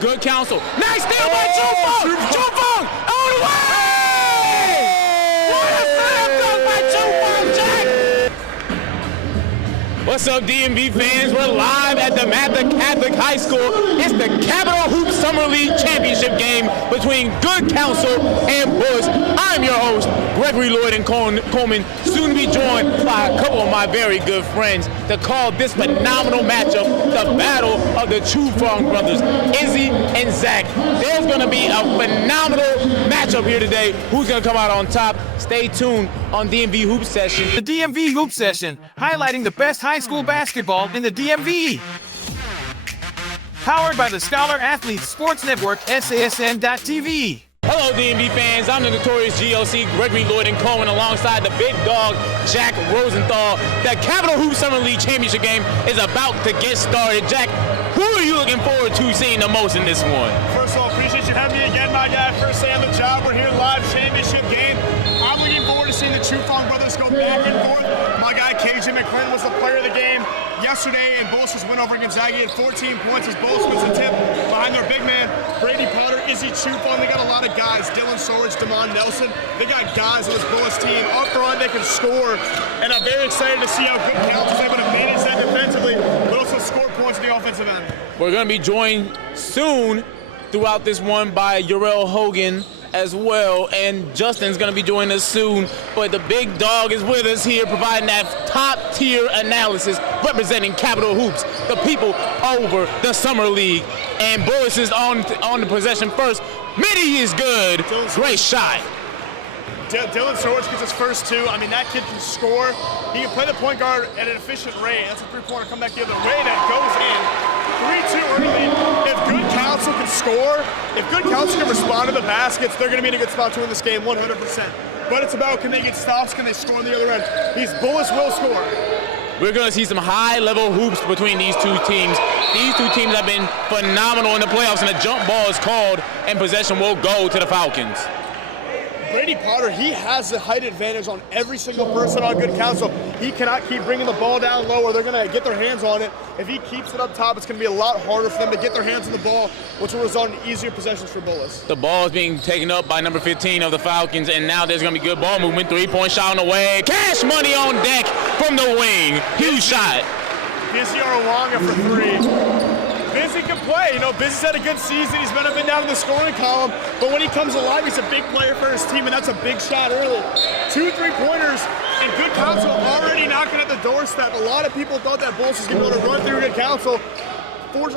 Good Counsel. Nice steal by Chufeng! Chufeng on the way! What a slam dunk by Chufeng, Jack! What's up, DMV fans? We're live at DeMatha Catholic High School. It's the Capital Hoop Summer League Championship game between Good Counsel and Bullis. I'm your host, Gregory Lloyd and Coleman, soon to be joined by a couple of my very good friends to call this phenomenal matchup the battle of the Chufeng brothers, Izzy and Zach. There's going to be a phenomenal matchup here today. Who's going to come out on top? Stay tuned on DMV Hoop Session. The DMV Hoop Session, highlighting the best high school basketball in the DMV. Powered by the Scholar Athletes Sports Network, SASN.TV. Hello, DMV fans. I'm the notorious GOC, Gregory Lloyd and Coleman, alongside the big dog, Jack Rosenthal. The Capital Hoop Summer League Championship game is about to get started. Jack, who are you looking forward to seeing the most in this one? First of all, appreciate you having me again, my guy. First day on the job. We're here live championship game. I'm looking forward to seeing the Chufeng brothers go back and forth. My guy, KJ McClinton, was the player of the game yesterday, and Bullis' win over Gonzaga. He had 14 points as Bullis was a tip behind their big man, Brady Potter, Izzy Chufeng. They got a lot of guys, Dylan Sorge, Damon Nelson. They got guys on this Bullis team. Up front, they can score, and I'm very excited to see how Good Counsel's able to manage that defensively, but also score points on the offensive end. We're going to be joined soon throughout this one by Urel Hogan as well, and Justin's going to be joining us soon, but the big dog is with us here providing that top-tier analysis representing Capital Hoops, the people over the Summer League. And Bullis is on the possession first. Mitty is good. Great shot. Dylan Sorge gets his first two. I mean, that kid can score. He can play the point guard at an efficient rate. That's a three-pointer come back the other way. That goes in. 3-2 early. If Good Counsel can score, if Good Counsel can respond to the baskets, they're going to be in a good spot to win this game 100%. But it's about, can they get stops? Can they score on the other end? These Bullis will score. We're going to see some high-level hoops between these two teams. These two teams have been phenomenal in the playoffs, and a jump ball is called, and possession will go to the Falcons. Brady Potter, he has the height advantage on every single person on Good Counsel. He cannot keep bringing the ball down low or they're going to get their hands on it. If he keeps it up top, it's going to be a lot harder for them to get their hands on the ball, which will result in easier possessions for Bullis. The ball is being taken up by number 15 of the Falcons, and now there's going to be good ball movement. Three-point shot on the way. Cash money on deck from the wing. Huge shot. Busy Arwanga for three. Busy can play. You know, Busy's had a good season. He's been up and down in the scoring column, but when he comes alive, he's a big player for his team, and that's a big shot early. 2 3-pointers, and Good Counsel already knocking at the doorstep. A lot of people thought that Bullis was going to be able to run through Good Counsel.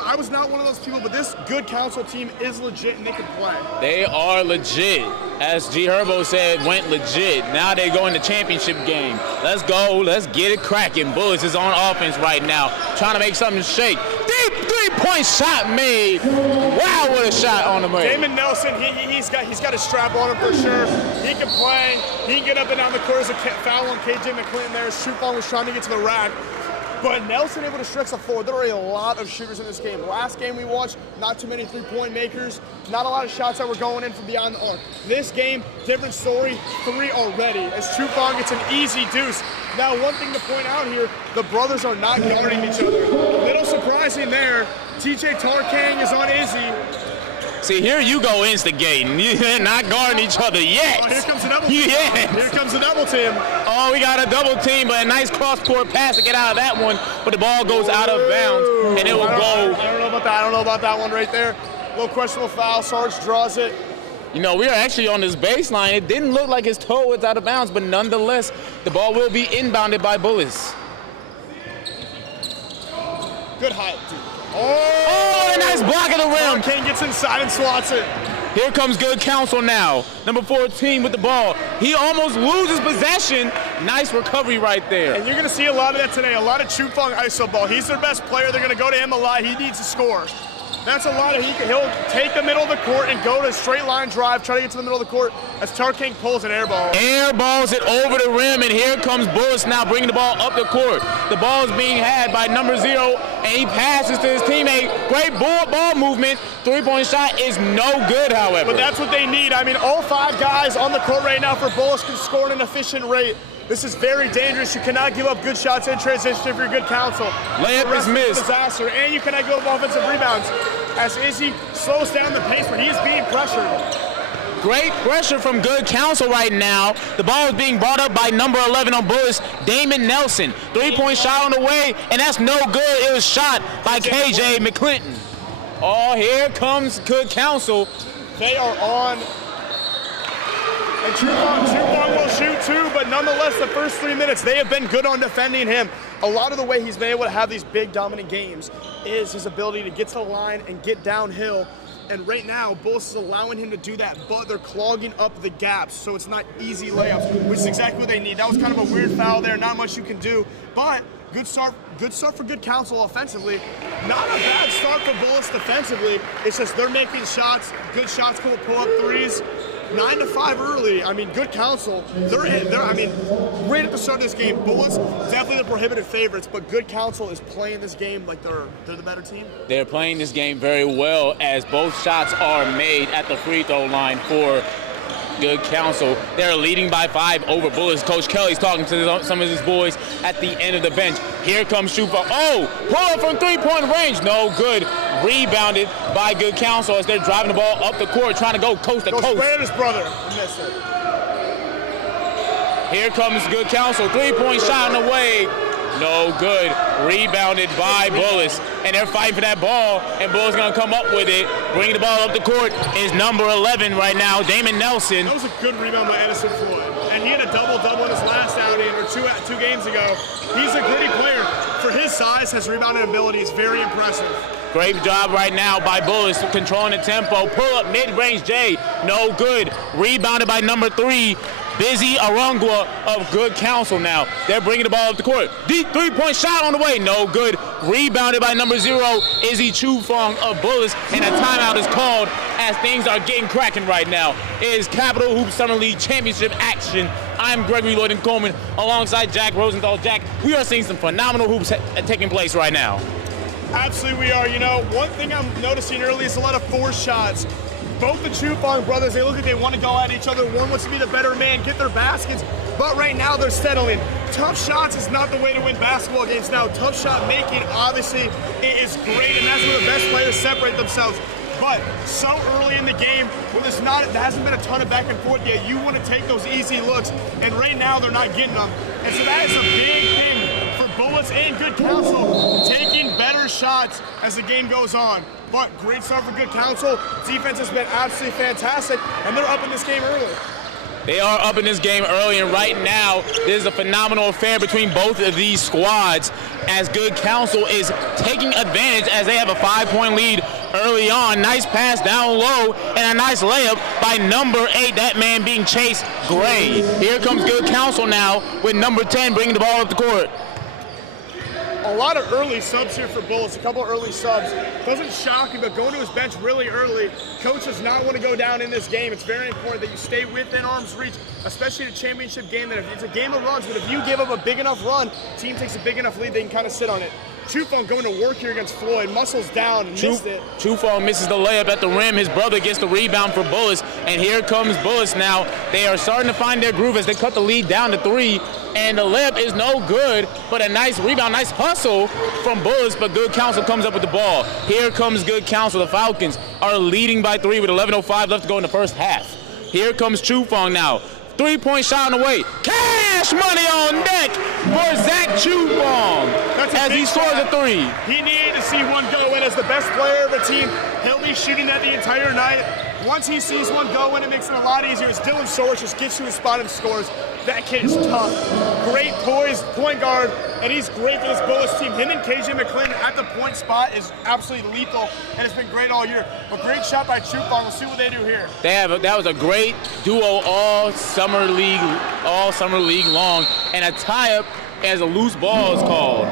I was not one of those people, but this Good Counsel team is legit, and they can play. They are legit. As G. Herbo said, went legit. Now they go in the championship game. Let's go. Let's get it cracking. Bullis is on offense right now, trying to make something shake. Deep three-point shot made. Wow, what a shot on the way. Damon Nelson, he's got a strap on him for sure. He can play. He can get up and down the court. There's a foul on KJ McClinton there. Chufeng was trying to get to the rack. But Nelson able to stretch the floor. There are a lot of shooters in this game. Last game we watched, not too many three-point makers, not a lot of shots that were going in from beyond the arc. This game, different story, 3 already, as Chufeng gets an easy deuce. Now, one thing to point out here, the brothers are not guarding each other. A little surprising there. TJ Tarkang is on Izzy. See, here you go instigating. You're not guarding each other yet. Oh, here comes the double team. Yes. Here comes the double team. Oh, we got a double team, but a nice cross-court pass to get out of that one. But the ball goes out of bounds, and it will go. I don't know about that. I don't know about that one right there. Little questionable foul. Sarge draws it. You know, we are actually on this baseline. It didn't look like his toe was out of bounds, but nonetheless, the ball will be inbounded by Bullis. Good height, dude. Oh, a nice block of the rim. Kane gets inside and slots it. Here comes Good Counsel now. Number 14 with the ball. He almost loses possession. Nice recovery right there. And you're going to see a lot of that today. A lot of Chufeng iso ball. He's their best player. They're going to go to him a lot. He needs to score. That's a lot of, he'll take the middle of the court and go to a straight line drive, try to get to the middle of the court as Tarkang pulls an air ball. Airballs it over the rim, and here comes Bullis now bringing the ball up the court. The ball is being had by number 0, and he passes to his teammate. Great ball movement. Three-point shot is no good, however. But that's what they need. I mean, all 5 guys on the court right now for Bullis can score at an efficient rate. This is very dangerous. You cannot give up good shots in transition if you're good Counsel. Layup is missed. Disaster, and you cannot give up offensive rebounds as Izzy slows down the pace, but he is being pressured. Great pressure from good Counsel right now. The ball is being brought up by number 11 on Bullis, Damon Nelson. 3-point shot on the way, and that's no good. It was shot by KJ McClinton. Oh, here comes good Counsel. They are on. And Trufant will shoot too, but nonetheless, the first 3 minutes, they have been good on defending him. A lot of the way he's been able to have these big dominant games is his ability to get to the line and get downhill. And right now, Bullis is allowing him to do that, but they're clogging up the gaps, so it's not easy layups, which is exactly what they need. That was kind of a weird foul there, not much you can do, but good start for good Counsel offensively. Not a bad start for Bullis defensively. It's just they're making shots, good shots, cool pull-up threes. 9-5 early. I mean, good Counsel. They're I mean, right at the start of this game, Bullis definitely the prohibitive favorites, but good Counsel is playing this game like they're the better team. They're playing this game very well as both shots are made at the free throw line for good Counsel. They're leading by 5 over Bullis. Coach Kelly's talking to some of his boys at the end of the bench. Here comes Trufant. Oh, pull up from 3-point range. No good. Rebounded by good Counsel as they're driving the ball up the court, trying to go coast to coast. Spray at his brother. Missed it. Here comes good Counsel. 3-point shot on the way. No good. Rebounded by Bullis. And they're fighting for that ball, and Bullis going to come up with it. Bringing the ball up the court is number 11 right now, Damon Nelson. That was a good rebound by Edison Floyd. And he had a double-double in his last outing, or two games ago. He's a gritty player. For his size, his rebounding ability is very impressive. Great job right now by Bullis, controlling the tempo. Pull up mid-range J, no good. Rebounded by number 3, Busy Arungwa of good Counsel now. They're bringing the ball up the court. Deep 3-point shot on the way, no good. Rebounded by number 0, Izzy Trufant of Bullis, and a timeout is called as things are getting cracking right now. It is Capital Hoop Summer League Championship action. I'm Gregory Lloyd and Coleman alongside Jack Rosenthal. Jack, we are seeing some phenomenal hoops taking place right now. Absolutely we are. You know, one thing I'm noticing early is a lot of forced shots. Both the Trufant brothers, they look like they want to go at each other. One wants to be the better man, get their baskets, but right now they're settling. Tough shots is not the way to win basketball games now. Tough shot making, obviously, it is great, and that's where the best players separate themselves. But so early in the game, when there hasn't been a ton of back and forth yet, you want to take those easy looks, and right now they're not getting them. And so that is a big thing for Bullis and good Counsel, taking better shots as the game goes on. But great start for good Counsel. Defense has been absolutely fantastic, and they're up in this game early. They are up in this game early, and right now, there's a phenomenal affair between both of these squads as good Counsel is taking advantage as they have a 5-point lead early on. Nice pass down low and a nice layup by number 8, that man being Chase Gray. Here comes good Counsel now with number 10 bringing the ball up the court. A lot of early subs here for Bullis, a couple early subs. Doesn't shock him, but going to his bench really early. Coach does not want to go down in this game. It's very important that you stay within arm's reach, especially in a championship game. That it's a game of runs, but if you give up a big enough run, team takes a big enough lead, they can kind of sit on it. Trufant going to work here against Floyd, muscles down, and missed it. Trufant misses the layup at the rim. His brother gets the rebound for Bullis, and here comes Bullis now. They are starting to find their groove as they cut the lead down to 3, and the layup is no good, but a nice rebound, nice hustle from Bullis, but good Counsel comes up with the ball. Here comes good Counsel. The Falcons are leading by 3 with 11:05 left to go in the first half. Here comes Trufant now. 3-point shot on the way. Cash money on deck for Zach Trufant as he scores a 3. He needed to see one go in as the best player of the team. He'll be shooting that the entire night. Once he sees one go in, it makes it a lot easier as Dylan Soares just gets to his spot and scores. That kid is tough. Great poised point guard, and he's great for this Bullis team. Him and KJ McClinton at the point spot is absolutely lethal, and it's been great all year. A great shot by Trufant. We'll see what they do here. That was a great duo all summer league long, and a tie-up as a loose ball is called.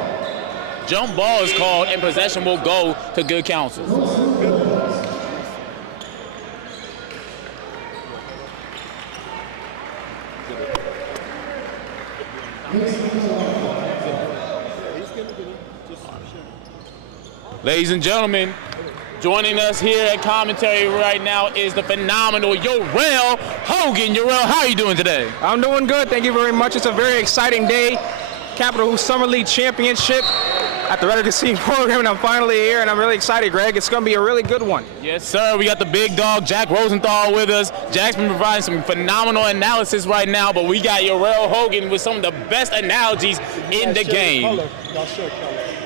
Jump ball is called, and possession will go to good Counsel. Ladies and gentlemen, Joining us here at commentary right now is the phenomenal Yorel Hogan. Yorel, how are you doing today? I'm doing good, thank you very much. It's a very exciting day. Capital Hoops Summer League Championship at the regular season program, and I'm finally here, and I'm really excited, Greg. It's going to be a really good one. Yes, sir. We got the big dog, Jack Rosenthal, with us. Jack's been providing some phenomenal analysis right now, but we got Yorel Hogan with some of the best analogies in the game.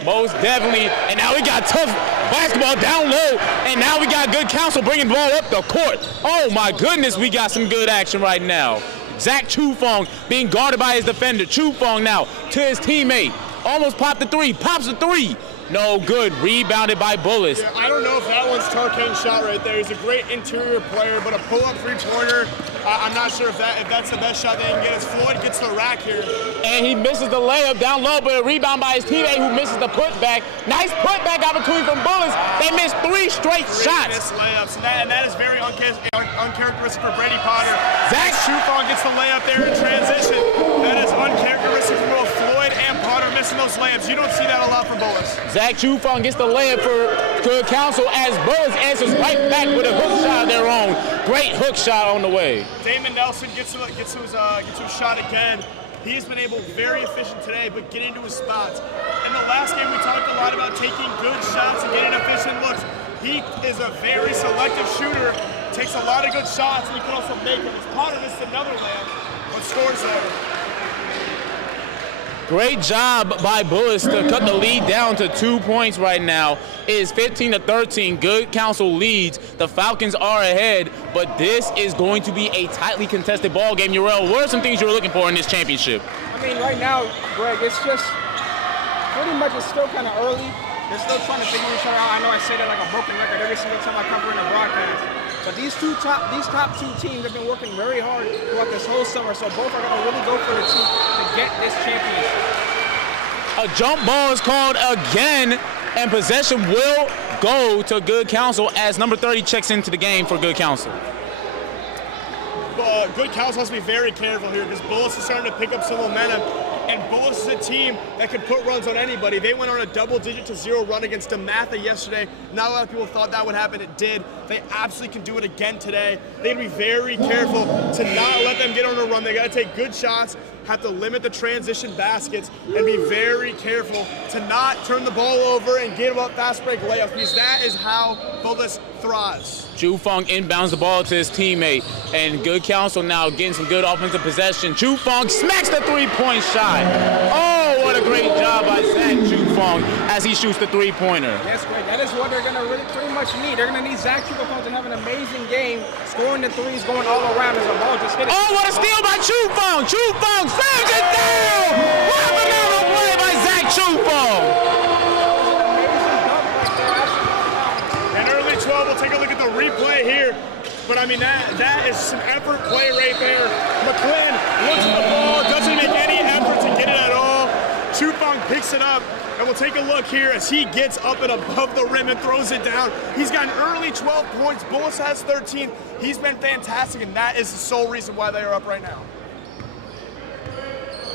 Most definitely. And now we got tough basketball down low, and now we got good counsel bringing the ball up the court. Oh, my goodness, we got some good action right now. Zach Chufong being guarded by his defender. Chufong now to his teammate. Almost popped the three. Pops the three. No good. Rebounded by Bullis. Yeah, I don't know if that one's Tarkane's shot right there. He's a great interior player, but a pull-up three-pointer, I'm not sure if that's the best shot they can get. As Floyd gets the rack here. And he misses the layup down low, but a rebound by his teammate who misses the putback. Nice putback opportunity from Bullis. They missed three straight shots. Missed layups, and that is very uncharacteristic for Brady Potter. Zach Chufong gets the layup there in transition. That is uncharacteristic for both Floyd and Potter missing those layups. You don't see that a lot from Bullis. Zach Chufong gets the layup for good counsel as Bullis answers right back with a hook shot of their own. Great hook shot on the way. Damon Nelson gets to his shot again. He's been able, very efficient today, but get into his spots. In the last game, we talked a lot about taking good shots and getting efficient looks. He is a very selective shooter, takes a lot of good shots, and he can also make them. Potter missed another layup, but scores there. Great job by Bullis to cut the lead down to 2 points right now. It is 15-13. Good counsel leads. The Falcons are ahead, but this is going to be a tightly contested ball game. Yorel, what are some things you were looking for in this championship? I mean, right now, Greg, it's just pretty much it's still kind of early. They're still trying to figure each other out. I know I say that like a broken record every single time I cover in a broadcast. But these top two teams have been working very hard throughout this whole summer, so both are going to really go for the team to get this championship. A jump ball is called again, and possession will go to good counsel as number 30 checks into the game for good counsel. Good counsel has to be very careful here because Bullis is starting to pick up some momentum. And Bullis is a team that can put runs on anybody. They went on a double-digit to 0 run against DeMatha yesterday. Not a lot of people thought that would happen. It did. They absolutely can do it again today. They got to be very careful to not let them get on a run. They got to take good shots, have to limit the transition baskets, and be very careful to not turn the ball over and give up fast break layups because that is how Bullis thrives. Chufong inbounds the ball to his teammate, and good counsel now getting some good offensive possession. Chufong smacks the three-point shot. Oh, what a great job by Zach Chufong as he shoots the three-pointer. Yes, Greg, that is what they're going to really pretty much need. They're going to need Zach Chufong to have an amazing game, scoring the threes, going all around as the ball just hit it. Oh, what a steal by Chufong! Chufong slams it down! What a phenomenal play by Zach Chufong! And early 12, we'll take a look at the replay here. But I mean, that is some effort play right there. McClin looks at the ball, doesn't make any effort to get it at all. Chufong picks it up, and we'll take a look here as he gets up and above the rim and throws it down. He's got an early 12 points. Bullis has 13. He's been fantastic, and that is the sole reason why they are up right now.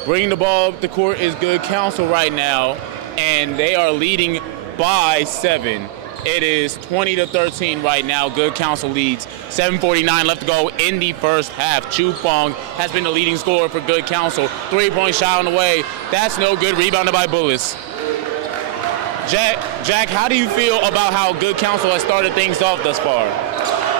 Bringing the ball up the court is good counsel right now, and they are leading by 7. It is 20-13 right now. Good counsel leads. 7:49 left to go in the first half. Chufong has been the leading scorer for good counsel. Three-point shot on the way. That's no good. Rebounded by Bullis. Jack, how do you feel about how good counsel has started things off thus far?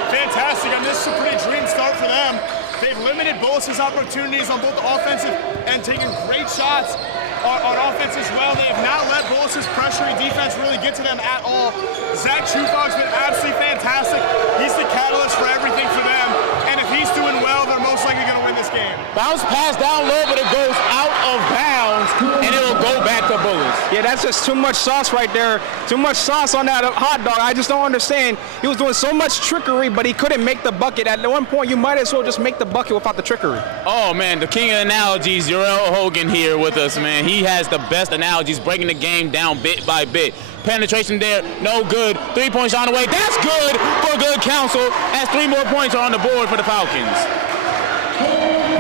Fantastic. I mean, this is a pretty dream start for them. They've limited Bullis' opportunities on both the offensive and taken great shots on offense as well. They have not let Bullis' pressuring defense really get to them at all. Zach Chufong's been absolutely fantastic. He's the catalyst for everything for them. And if he's doing well, they're most likely going to win this game. Bounce pass down low, but it goes out of bounds, and it'll go back to Bullis. Yeah, that's just too much sauce right there. Too much sauce on that hot dog. I just don't understand. He was doing so much trickery, but he couldn't make the bucket. At one point, you might as well just make the bucket without the trickery. Oh, man, the king of analogies, Yorel Hogan here with us, man. He has the best analogies, breaking the game down bit by bit. Penetration there, no good. 3-point shot on the way. That's good for good counsel as 3 more points are on the board for the Falcons.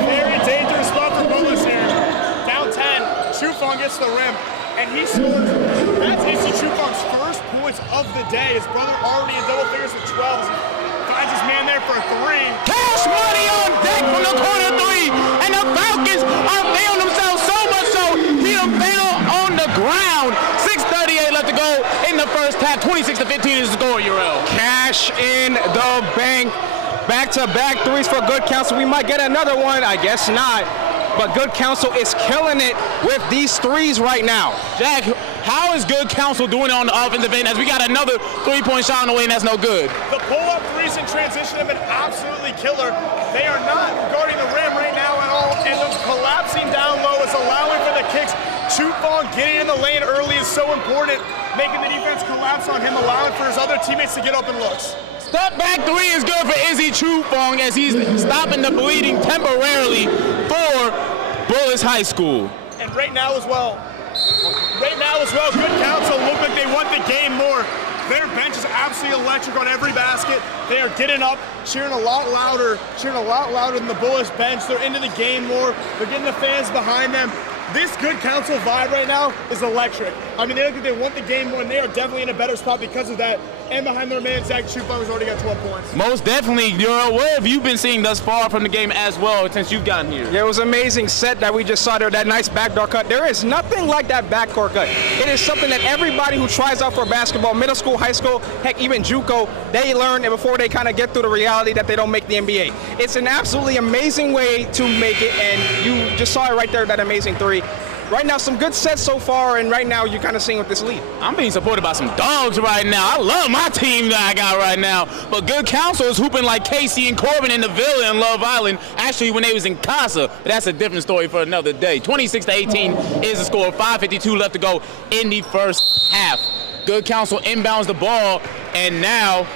Very dangerous spot for Bullis here. Down 10, Chufong gets the rim, and he scores. That's AC Chufong's first point points of the day. His brother already in double figures with 12. Finds his man there for a 3. Cash money on deck from the corner 3, and the Falcons are failing themselves so much so he done fell on the ground. 6:38 left to go in the first half. 26-15 is the score, Urel. Cash in the bank. Back-to-back threes for Good Counsel. We might get another one. I guess not. But Good Counsel is killing it with these threes right now. Jack, how is Good Counsel doing on the offensive end as we got another three-point shot on the way and that's no good? The pull-up threes in transition have been absolutely killer. They are not guarding the rim right now at all, and the collapsing down low is allowing for the kicks. Chufong getting in the lane early is so important, making the defense collapse on him, allowing for his other teammates to get open looks. Step back 3 is good for Izzy Chufong as he's stopping the bleeding temporarily for Bullis High School. And right now as well, Good Counsel look like they want the game more. Their bench is absolutely electric on every basket. They are getting up, cheering a lot louder than the Bullis bench. They're into the game more. They're getting the fans behind them. This Good Counsel vibe right now is electric. I mean, they look like they want the game more, and they are definitely in a better spot because of that. And behind their man, Zach Chufong has already got 12 points. Most definitely, Euro. What have you been seeing thus far from the game as well since you've gotten here? Yeah, it was an amazing set that we just saw there, that nice backdoor cut. There is nothing like that backcourt cut. It is something that everybody who tries out for basketball, middle school, high school, heck, even JUCO, they learn before they kind of get through the reality that they don't make the NBA. It's an absolutely amazing way to make it, and you just saw it right there, that amazing 3. Right now, some good sets so far, and right now you're kind of seeing with this lead. I'm being supported by some dogs right now. I love my team that I got right now. But Good Counsel is hooping like Casey and Corbin in the Villa in Love Island, actually when they was in Casa. But that's a different story for another day. 26-18 is the score. 5:52 left to go in the first half. Good Counsel inbounds the ball, and now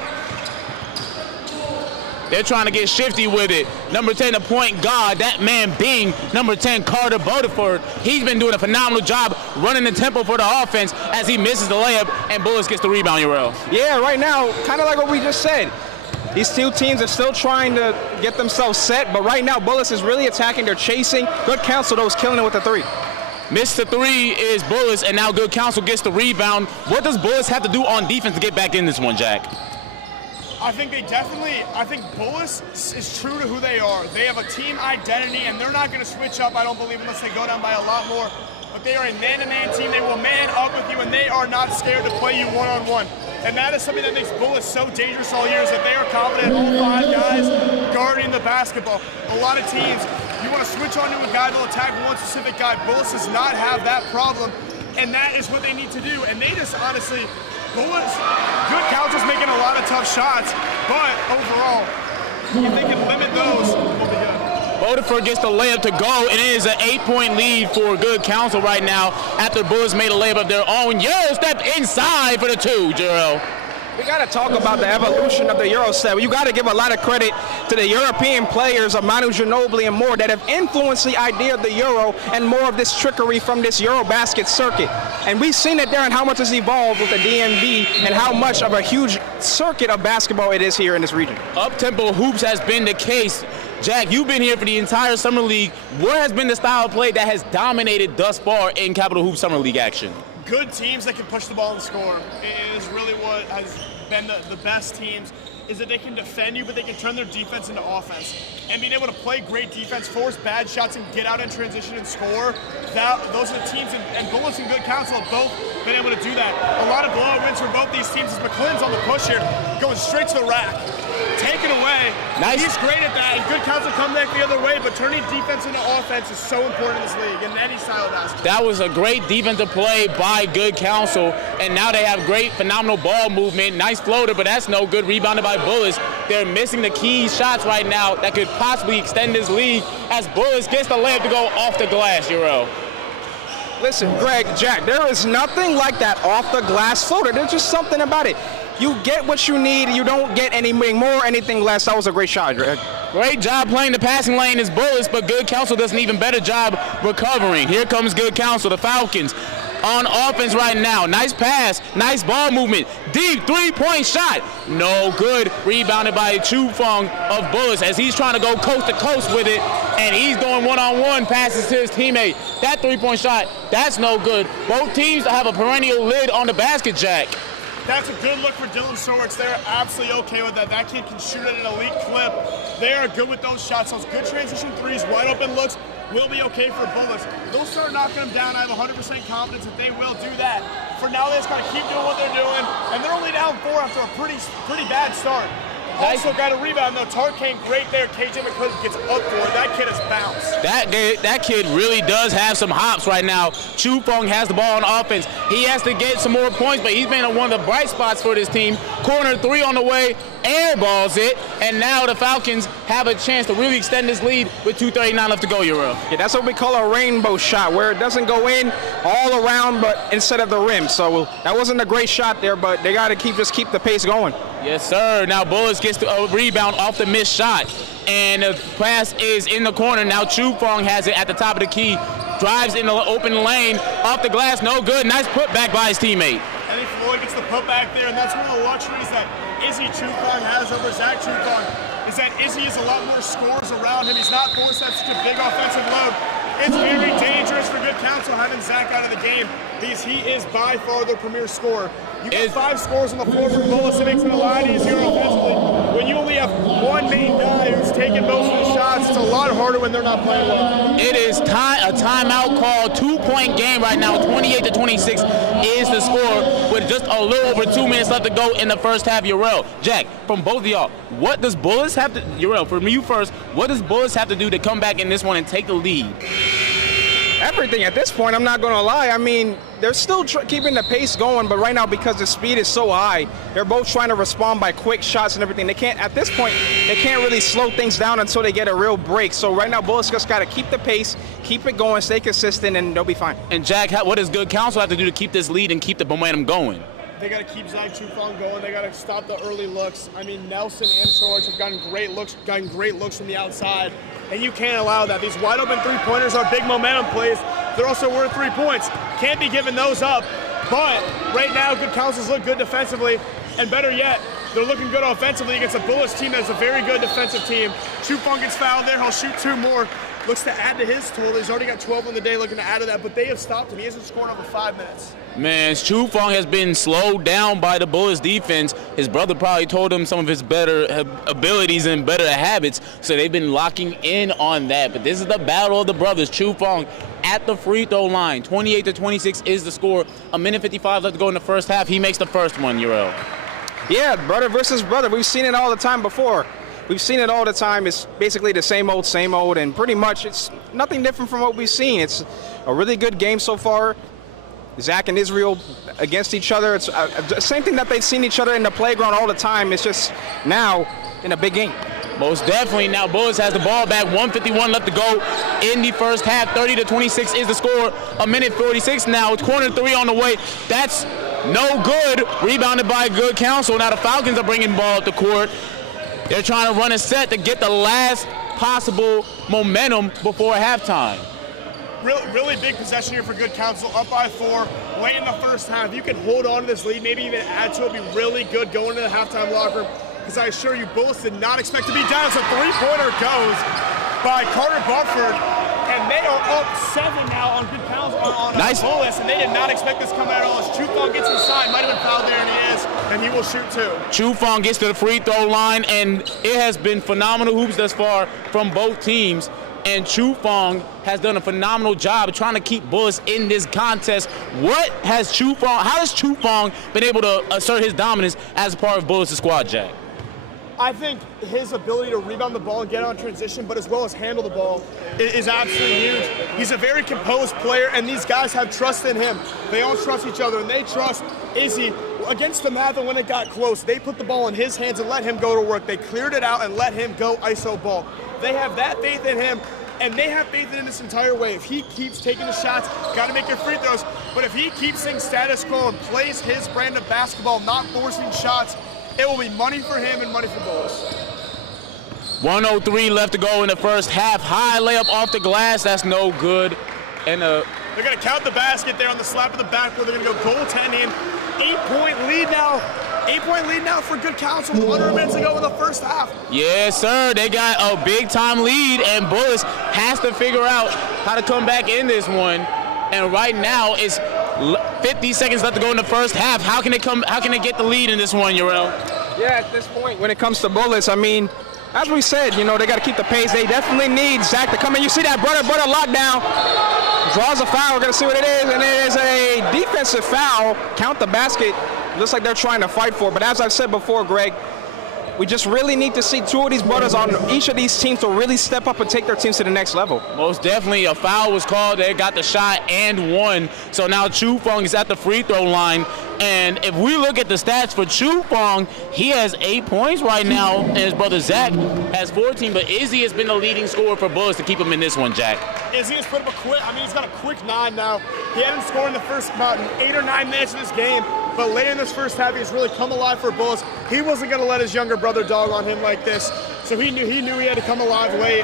they're trying to get shifty with it. Number 10, the point guard, that man being number 10, Carter Bodeford. He's been doing a phenomenal job running the tempo for the offense as he misses the layup and Bullis gets the rebound, Urel. Yeah, right now, kind of like what we just said. These two teams are still trying to get themselves set, but right now Bullis is really attacking. They're chasing. Good Counsel, though, is killing it with the 3. Missed the 3 is Bullis, and now Good Counsel gets the rebound. What does Bullis have to do on defense to get back in this one, Jack? I think Bullis is true to who they are. They have a team identity, and they're not going to switch up, I don't believe, unless they go down by a lot more. But they are a man-to-man team. They will man up with you, and they are not scared to play you one-on-one. And that is something that makes Bullis so dangerous all year, is that they are confident all 5 guys guarding the basketball. A lot of teams, you want to switch on to a guy, they'll attack one specific guy. Bullis does not have that problem, and that is what they need to do. And they just honestly, Bullis, Good Counsel's making a lot of tough shots, but overall, if they can limit those, we'll be good. Bodeford gets the layup to go, and it is an 8-point lead for Good Counsel right now after Bullis made a layup of their own. Euro stepped inside for the 2, Jero. We got to talk about the evolution of the Euro set. You got to give a lot of credit to the European players of Manu Ginobili and more that have influenced the idea of the Euro and more of this trickery from this Euro basket circuit. And we've seen it there and how much has evolved with the DMV and how much of a huge circuit of basketball it is here in this region. Up-tempo hoops has been the case. Jack, you've been here for the entire Summer League. What has been the style of play that has dominated thus far in Capital Hoop Summer League action? Good teams that can push the ball and score is really what has been the best teams, is that they can defend you, but they can turn their defense into offense. And being able to play great defense, force bad shots, and get out in transition and score, those are the teams, and Bullis and Good Counsel have both been able to do that. A lot of blowout wins for both these teams as McClinton's on the push here, going straight to the rack. Take it away. Nice. He's great at that, and Good Counsel come back the other way, but turning defense into offense is so important in this league, in any style of basketball. That was a great defensive play by Good Counsel, and now they have great, phenomenal ball movement. Nice floater, but that's no good. Rebounded by Bullis. They're missing the key shots right now that could possibly extend this lead as Bullis gets the layup to go off the glass, Euro. Listen, Greg, Jack, there is nothing like that off the glass floater. There's just something about it. You get what you need. You don't get anything more, anything less. That was a great shot, Greg. Great job playing the passing lane is Bullis, but Good Counsel does an even better job recovering. Here comes Good Counsel, the Falcons. On offense right now. Nice pass, nice ball movement. Deep three-point shot. No good. Rebounded by Chufong of Bullis as he's trying to go coast to coast with it, and he's going one-on-one passes to his teammate. That three-point shot, that's no good. Both teams have a perennial lid on the basket, Jack. That's a good look for Dylan Sorks. They're absolutely okay with that. That kid can shoot at an elite clip. They are good with those shots. Those good transition threes, wide open looks will be okay for Bullis. They'll start knocking them down. I have 100% confidence that they will do that. For now, they just got to keep doing what they're doing, and they're only down 4 after a pretty bad start. Also got a rebound, though. Tart came great there. KJ McClinton gets up for it. That kid has bounced. That kid really does have some hops right now. Chu Fong has the ball on offense. He has to get some more points, but he's been one of the bright spots for this team. Corner 3 on the way, airballs it, and now the Falcons have a chance to really extend this lead with 2:39 left to go, Euro. Yeah, that's what we call a rainbow shot, where it doesn't go in all around, but instead of the rim. So that wasn't a great shot there, but they got to just keep the pace going. Yes, sir. Now Bullis gets a rebound off the missed shot, and the pass is in the corner. Now Chu Fong has it at the top of the key, drives in the open lane, off the glass, no good. Nice putback by his teammate. I think Floyd gets the putback there, and that's one of the luxuries that Izzy Chu Fong has over Zach Chu Fong, is that Izzy has a lot more scores around him. He's not forced to have such a big offensive load. It's very dangerous for good Counsel having Zach out of the game because he is by far their premier scorer. You got 5 scores on the floor for Bullis. It makes it a lot easier offensively. When you only have one main guy who's taking most of the shots, it's a lot harder when they're not playing well. It is a timeout call, 2-point game right now. 28-26 is the score with just a little over 2 minutes left to go in the first half. Urel, Jack, from both of y'all, what does Bullis have to, Urel, from you first, what does Bullis have to do to come back in this one and take the lead? Everything at this point, I'm not going to lie. I mean, they're still keeping the pace going, but right now, because the speed is so high, they're both trying to respond by quick shots and everything. They can't, at this point, they can't really slow things down until they get a real break. So right now, Bullis just got to keep the pace, keep it going, stay consistent, and they'll be fine. And Jack, what does good Counsel have to do to keep this lead and keep the momentum going? They got to keep Zach Chu Fong going. They got to stop the early looks. I mean, Nelson and Sorge have gotten great looks from the outside, and you can't allow that. These wide open three-pointers are big momentum plays. They're also worth 3 points. Can't be giving those up. But right now, good Counsels look good defensively, and better yet, they're looking good offensively against a Bullis team that's a very good defensive team. Chu Fong gets fouled there. He'll shoot 2 more. Looks to add to his total. He's already got 12 on the day, looking to add to that, but they have stopped him. He hasn't scored over 5 minutes. Man, Chu Fong has been slowed down by the Bullis defense. His brother probably told him some of his better abilities and better habits, so they've been locking in on that. But this is the battle of the brothers. Chu Fong at the free throw line. 28-26 is the score. 1:55 left to go in the first half. He makes the first one, Urel. Yeah, brother versus brother. We've seen it all the time before. We've seen it all the time. It's basically the same old, and pretty much it's nothing different from what we've seen. It's a really good game so far. Zach and Israel against each other. It's the same thing that they've seen each other in the playground all the time. It's just now in a big game. Most definitely. Now Bullis has the ball back. 1:51 left to go in the first half. 30-26 is the score. 1:46 now. Corner 3 on the way. That's no good. Rebounded by good Counsel. Now the Falcons are bringing the ball up the court. They're trying to run a set to get the last possible momentum before halftime. Really big possession here for good Counsel, up by 4, late in the first half. You can hold on to this lead, maybe even add to it, be really good going into the halftime locker room, because I assure you, Bullis did not expect to be down. So 3-pointer goes by Carter Bufford, and they are up 7 now on good Counsel, on nice. Bullis, and they did not expect this coming at all. As Chu Fong gets inside, might have been fouled there, and he is, and he will shoot 2. Chu Fong gets to the free throw line, and it has been phenomenal hoops thus far from both teams. And Chu Fong has done a phenomenal job trying to keep Bullis in this contest. How has Chu Fong been able to assert his dominance as a part of Bullis' squad, Jack? I think his ability to rebound the ball and get on transition, but as well as handle the ball, is absolutely huge. He's a very composed player, and these guys have trust in him. They all trust each other, and they trust Izzy. Against DeMatha, when it got close, they put the ball in his hands and let him go to work. They cleared it out and let him go ISO ball. They have that faith in him, and they have faith in him this entire way. If he keeps taking the shots, got to make your free throws, but if he keeps things status quo and plays his brand of basketball, not forcing shots, it will be money for him and money for Bullis. 1:03 left to go in the first half. High layup off the glass. That's no good. And they're going to count the basket there on the slap of the backboard. They're going to go goaltending. 8-point lead now. 8-point lead now for good Counsel. 100 minutes ago in the first half. Yes, sir. They got a big-time lead, and Bullis has to figure out how to come back in this one. And right now, it's 50 seconds left to go in the first half. How can they get the lead in this one, Urel? Yeah, at this point, when it comes to Bullis, I mean, as we said, you know, they got to keep the pace. They definitely need Zach to come in. You see that brother lockdown, draws a foul. We're going to see what it is, and it is a defensive foul. Count the basket. Looks like they're trying to fight for it. But as I've said before, Greg, we just really need to see two of these brothers on each of these teams to really step up and take their teams to the next level. Most definitely. A foul was called. They got the shot and won. So now Chu Fong is at the free throw line. And if we look at the stats for Chu Fong, he has 8 points right now, and his brother Zach has 14. But Izzy has been the leading scorer for Bullis to keep him in this one, Jack. Izzy has put up he's got a quick 9 now. He hadn't scored in the first about 8 or 9 minutes of this game, but later in this first half, he's really come alive for Bullis. He wasn't going to let his younger brother dog on him like this, so he knew he had to come alive late.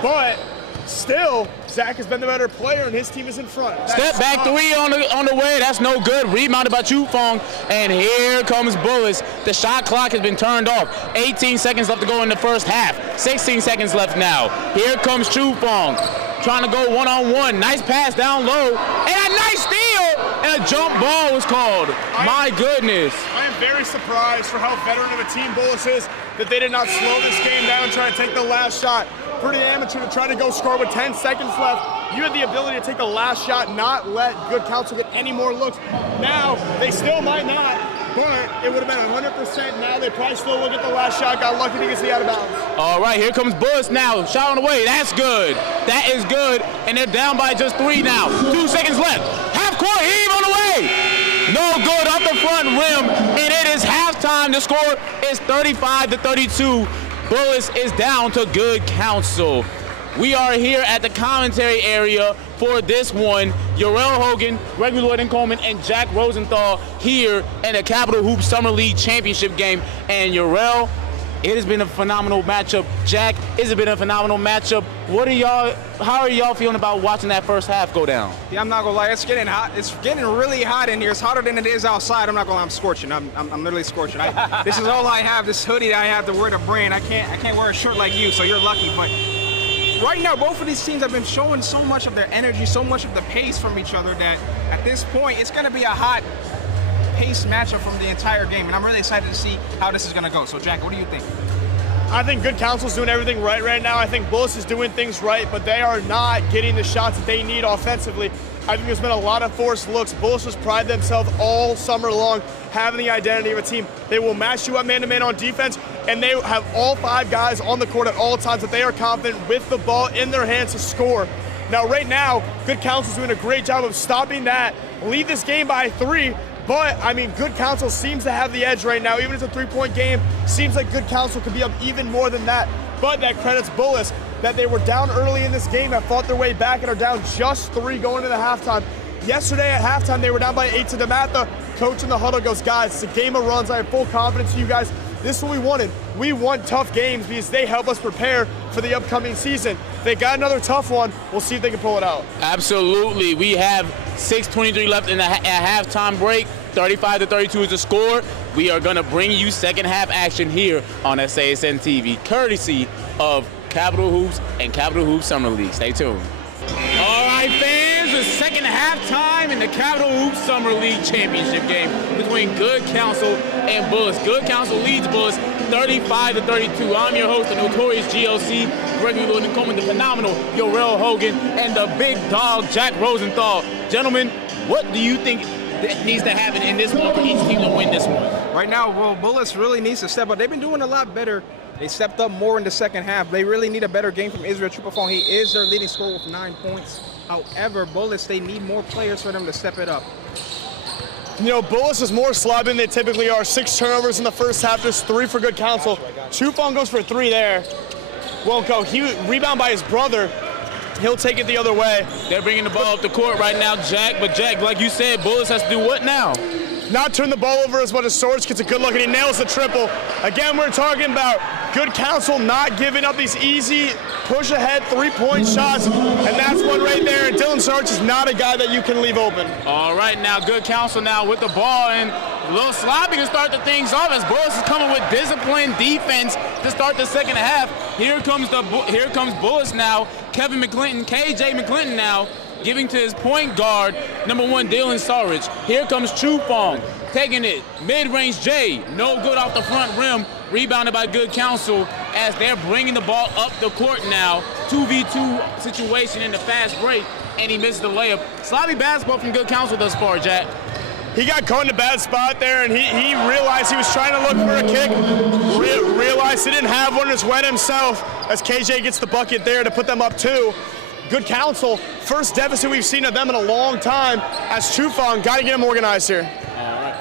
But still, Zach has been the better player, and his team is in front. Step back three on the way. That's no good. Rebounded by Chu Fong, and here comes Bullis. The shot clock has been turned off. 18 seconds left to go in the first half. 16 seconds left now. Here comes Chu Fong, trying to go one-on-one. Nice pass down low, and a nice steal, and a jump ball was called. My goodness. I am very surprised for how veteran of a team Bullis is that they did not slow this game down and try to take the last shot. Pretty amateur to try to go score with 10 seconds left. You had the ability to take the last shot, not let Good Counsel get any more looks. Now, they still might not, but it would have been 100% now. They probably still will get the last shot. Got lucky to get the out of bounds. All right, here comes Bullis now. Shot on the way. That's good. That is good. And they're down by just 3 now. 2 seconds left. Half court heave on the way. No good off the front rim. And it is halftime. The score is 35-32. Bullis is down to Good Counsel. We are here at the commentary area for this one. Urel Hogan, Gregory Lloyd and Coleman, and Jack Rosenthal here in the Capital Hoops Summer League Championship game. And Urel, it has been a phenomenal matchup. Jack, it's been a phenomenal matchup. How are y'all feeling about watching that first half go down? Yeah, I'm not gonna lie, it's getting hot. It's getting really hot in here. It's hotter than it is outside. I'm not gonna lie, I'm scorching. I'm literally scorching. This is all I have. This hoodie that I have to wear to brand. I can't wear a shirt like you, so you're lucky. But right now, both of these teams have been showing so much of their energy, so much of the pace from each other that at this point, it's gonna be a hot pace matchup from the entire game, and I'm really excited to see how this is gonna go. So, Jack, what do you think? I think Good Counsel's doing everything right now. I think Bullis is doing things right, but they are not getting the shots that they need offensively. I think there's been a lot of forced looks. Bullis has prided themselves all summer long, having the identity of a team. They will match you up man-to-man on defense, and they have all 5 guys on the court at all times that they are confident with the ball in their hands to score. Now, right now, Good Counsel's doing a great job of stopping that, lead this game by 3, but, I mean, Good Counsel seems to have the edge right now. Even if it's a 3-point game, seems like Good Counsel could be up even more than that. But that credits Bullis that they were down early in this game, have fought their way back, and are down just 3 going into the halftime. Yesterday at halftime, they were down by 8 to DeMatha. Coach in the huddle goes, guys, it's a game of runs. I have full confidence in you guys. This is what we wanted. We want tough games because they help us prepare for the upcoming season. They got another tough one. We'll see if they can pull it out. Absolutely. We have 6:23 left in the halftime break. 35-32 is the score. We are going to bring you second half action here on SASN TV, courtesy of Capital Hoops and Capital Hoops Summer League. Stay tuned. All right, fans, the second halftime in the Capital Hoops Summer League Championship game between Good Counsel and Bullis. Good Counsel leads Bullis 35-32. I'm your host, the notorious GLC, Gregory Lloyd and Coleman, the phenomenal Urel Hogan, and the big dog, Jack Rosenthal. Gentlemen, what do you think that needs to happen in this one for each team to win this one? Right now, well, Bullis really needs to step up. They've been doing a lot better. They stepped up more in the second half. They really need a better game from Israel Chupafong. He is their leading scorer with 9 points. However, Bullis, they need more players for them to step it up. You know, Bullis is more sloppy than they typically are. 6 turnovers in the first half, just 3 for Good Counsel. Chupafong goes for 3 there. Won't go. He rebound by his brother. He'll take it the other way. They're bringing the ball up the court right now, Jack. But, Jack, like you said, Bullis has to do what now? Not turn the ball over as much as Swords gets a good look, and he nails the triple. Again, we're talking about Good Counsel not giving up these easy push-ahead 3-point shots, and that's one right there. And Dylan Sarge is not a guy that you can leave open. All right, now Good Counsel now with the ball, and a little sloppy to start the things off as Bullis is coming with disciplined defense to start the second half. Here comes Bullis now. KJ McClinton now giving to his point guard, number 1, Dylan Sarich. Here comes Chu Fong, taking it, mid-range J, no good off the front rim, rebounded by Good Counsel as they're bringing the ball up the court now. 2v2 situation in the fast break, and he misses the layup. Sloppy basketball from Good Counsel thus far, Jack. He got caught in a bad spot there, and he realized he was trying to look for a kick, realized he didn't have one, just went himself as KJ gets the bucket there to put them up 2. Good Counsel, first deficit we've seen of them in a long time as Chu Fong. Got to get him organized here. All right.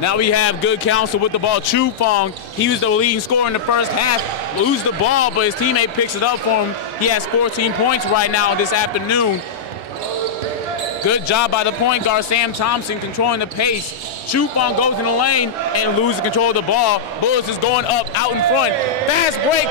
Now we have Good Counsel with the ball. Chu Fong, he was the leading scorer in the first half, lose the ball, but his teammate picks it up for him. He has 14 points right now this afternoon. Good job by the point guard, Sam Thompson, controlling the pace. Chu Fong goes in the lane and loses control of the ball. Bullis is going up, out in front. Fast break,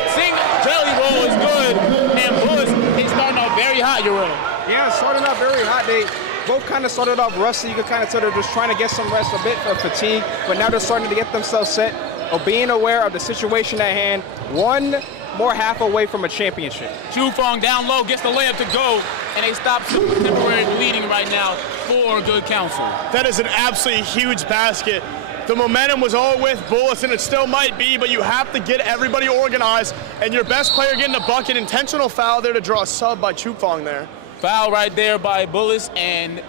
jelly roll is good, and Bullis is starting off very hot, Urilla. Yeah, starting off very hot. They both kind of started off rusty. You could kind of tell they're just trying to get some rest, a bit of fatigue, but now they're starting to get themselves set, of being aware of the situation at hand. One more half away from a championship. Chu Fong down low, gets the layup to go, and they stop temporary bleeding right now for Good Counsel. That is an absolutely huge basket. The momentum was all with Bullis, and it still might be, but you have to get everybody organized, and your best player getting a bucket. Intentional foul there to draw a sub by Chu Fong there. Foul right there by Bullis, and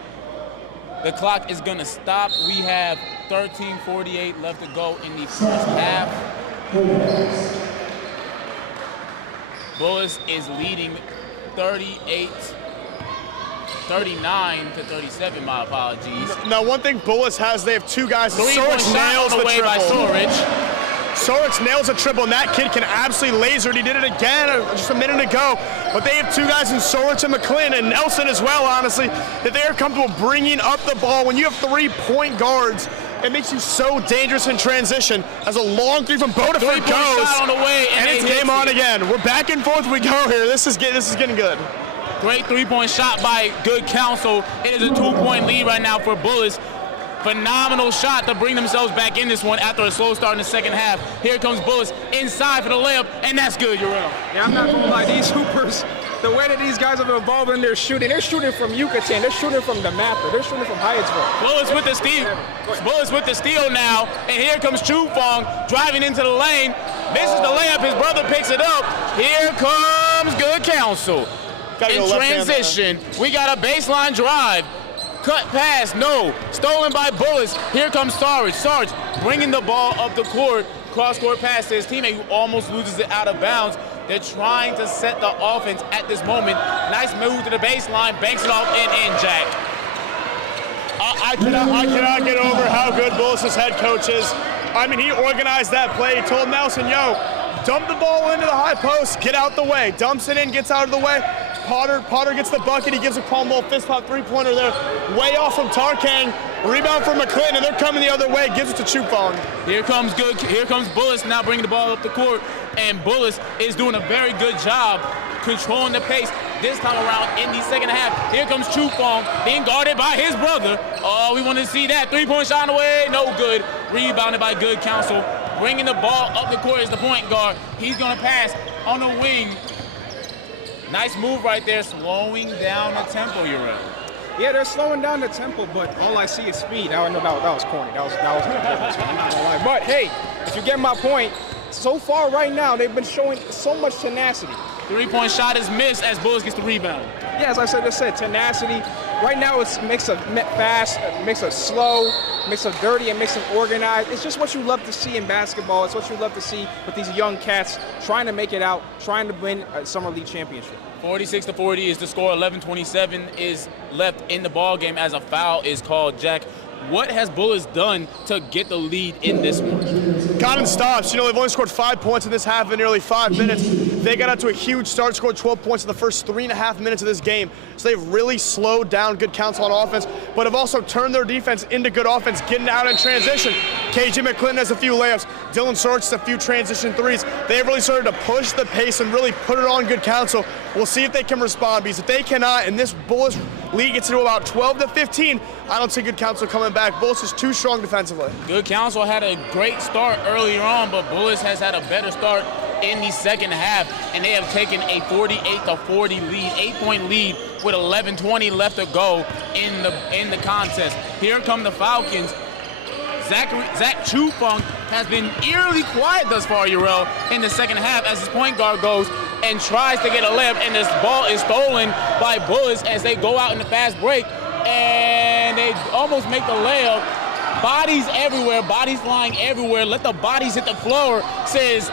the clock is going to stop. We have 13:48 left to go in the first half. Bullis is leading 39 to 37, my apologies. Now, one thing Bullis has, they have 2 guys. Three-point shot on the way by Sorich. Sorich nails a triple, and that kid can absolutely laser it. He did it again just a minute ago. But they have 2 guys in Sorich and McClin, and Nelson as well, honestly, that they are comfortable bringing up the ball. When you have 3 point guards, it makes you so dangerous in transition. As a long 3 from Bodeford goes, shot on the way, and it's game on again. We're back and forth we go here. This is getting good. Great 3-point shot by Good Counsel. It is a 2-point lead right now for Bullis. Phenomenal shot to bring themselves back in this one after a slow start in the second half. Here comes Bullis inside for the layup, and that's good, Urilla. Yeah, I'm not gonna lie, these hoopers, the way that these guys have evolved in their shooting, they're shooting from Yucatan, they're shooting from DeMatha, they're shooting from Hyattsville. Bullis with the steal. Bullis with the steal now, and here comes Chu Fong driving into the lane. Misses the layup, his brother picks it up. Here comes Good Counsel. In transition, we got a baseline drive. Cut pass, no. Stolen by Bullis. Here comes Sarich. Sarich bringing the ball up the court. Cross-court pass to his teammate who almost loses it out of bounds. They're trying to set the offense at this moment. Nice move to the baseline. Banks it off and in, Jack. I cannot get over how good Bullis' head coach is. I mean, he organized that play. He told Nelson, yo, dump the ball into the high post, get out the way. Dumps it in, gets out of the way. Potter gets the bucket. He gives a palm ball fist pop 3-pointer there. Way off from Tarkang. Rebound from McClin, and they're coming the other way. Gives it to Chu Fong. Here comes Bullis now bringing the ball up the court. And Bullis is doing a very good job controlling the pace this time around in the second half. Here comes Chu Fong being guarded by his brother. Oh, we want to see that. 3-point shot on the way. No good. Rebounded by Good Counsel. Bringing the ball up the court is the point guard. He's going to pass on the wing. Nice move right there, slowing down the tempo, Urilla. Yeah, they're slowing down the tempo, but all I see is speed. Now I know that was corny. That was I'm not gonna lie. But hey, if you get my point, so far right now they've been showing so much tenacity. 3-point shot is missed as Bullis gets the rebound. Yeah, as I said, tenacity. Right now it's a mix of fast, a mix of slow, a mix of dirty, and a mix of organized. It's just what you love to see in basketball. It's what you love to see with these young cats trying to make it out, trying to win a Summer League championship. 46-40 is the score. 11:27 is left in the ball game as a foul is called. Jack, what has Bullis done to get the lead in this one? Got in stops. You know, they've only scored 5 points in this half in nearly 5 minutes. They got out to a huge start, scored 12 points in the first 3.5 minutes of this game. So they've really slowed down Good Counsel on offense, but have also turned their defense into good offense, getting out in transition. KJ McClinton has a few layups. Dylan Sarich has a few transition threes. They've really started to push the pace and really put it on Good Counsel. We'll see if they can respond, because if they cannot, and this Bullis lead gets to about 12 to 15, I don't see Good Counsel coming back. Bullis is too strong defensively. Good Counsel had a great start earlier on, but Bullis has had a better start in the second half, and they have taken a 48-40 lead, 8-point lead with 11:20 left to go in the contest. Here come the Falcons. Zach Chufung has been eerily quiet thus far, Urel, in the second half as his point guard goes and tries to get a layup, and this ball is stolen by Bullis as they go out in the fast break, and they almost make the layup. Bodies everywhere, bodies flying everywhere. Let the bodies hit the floor, says,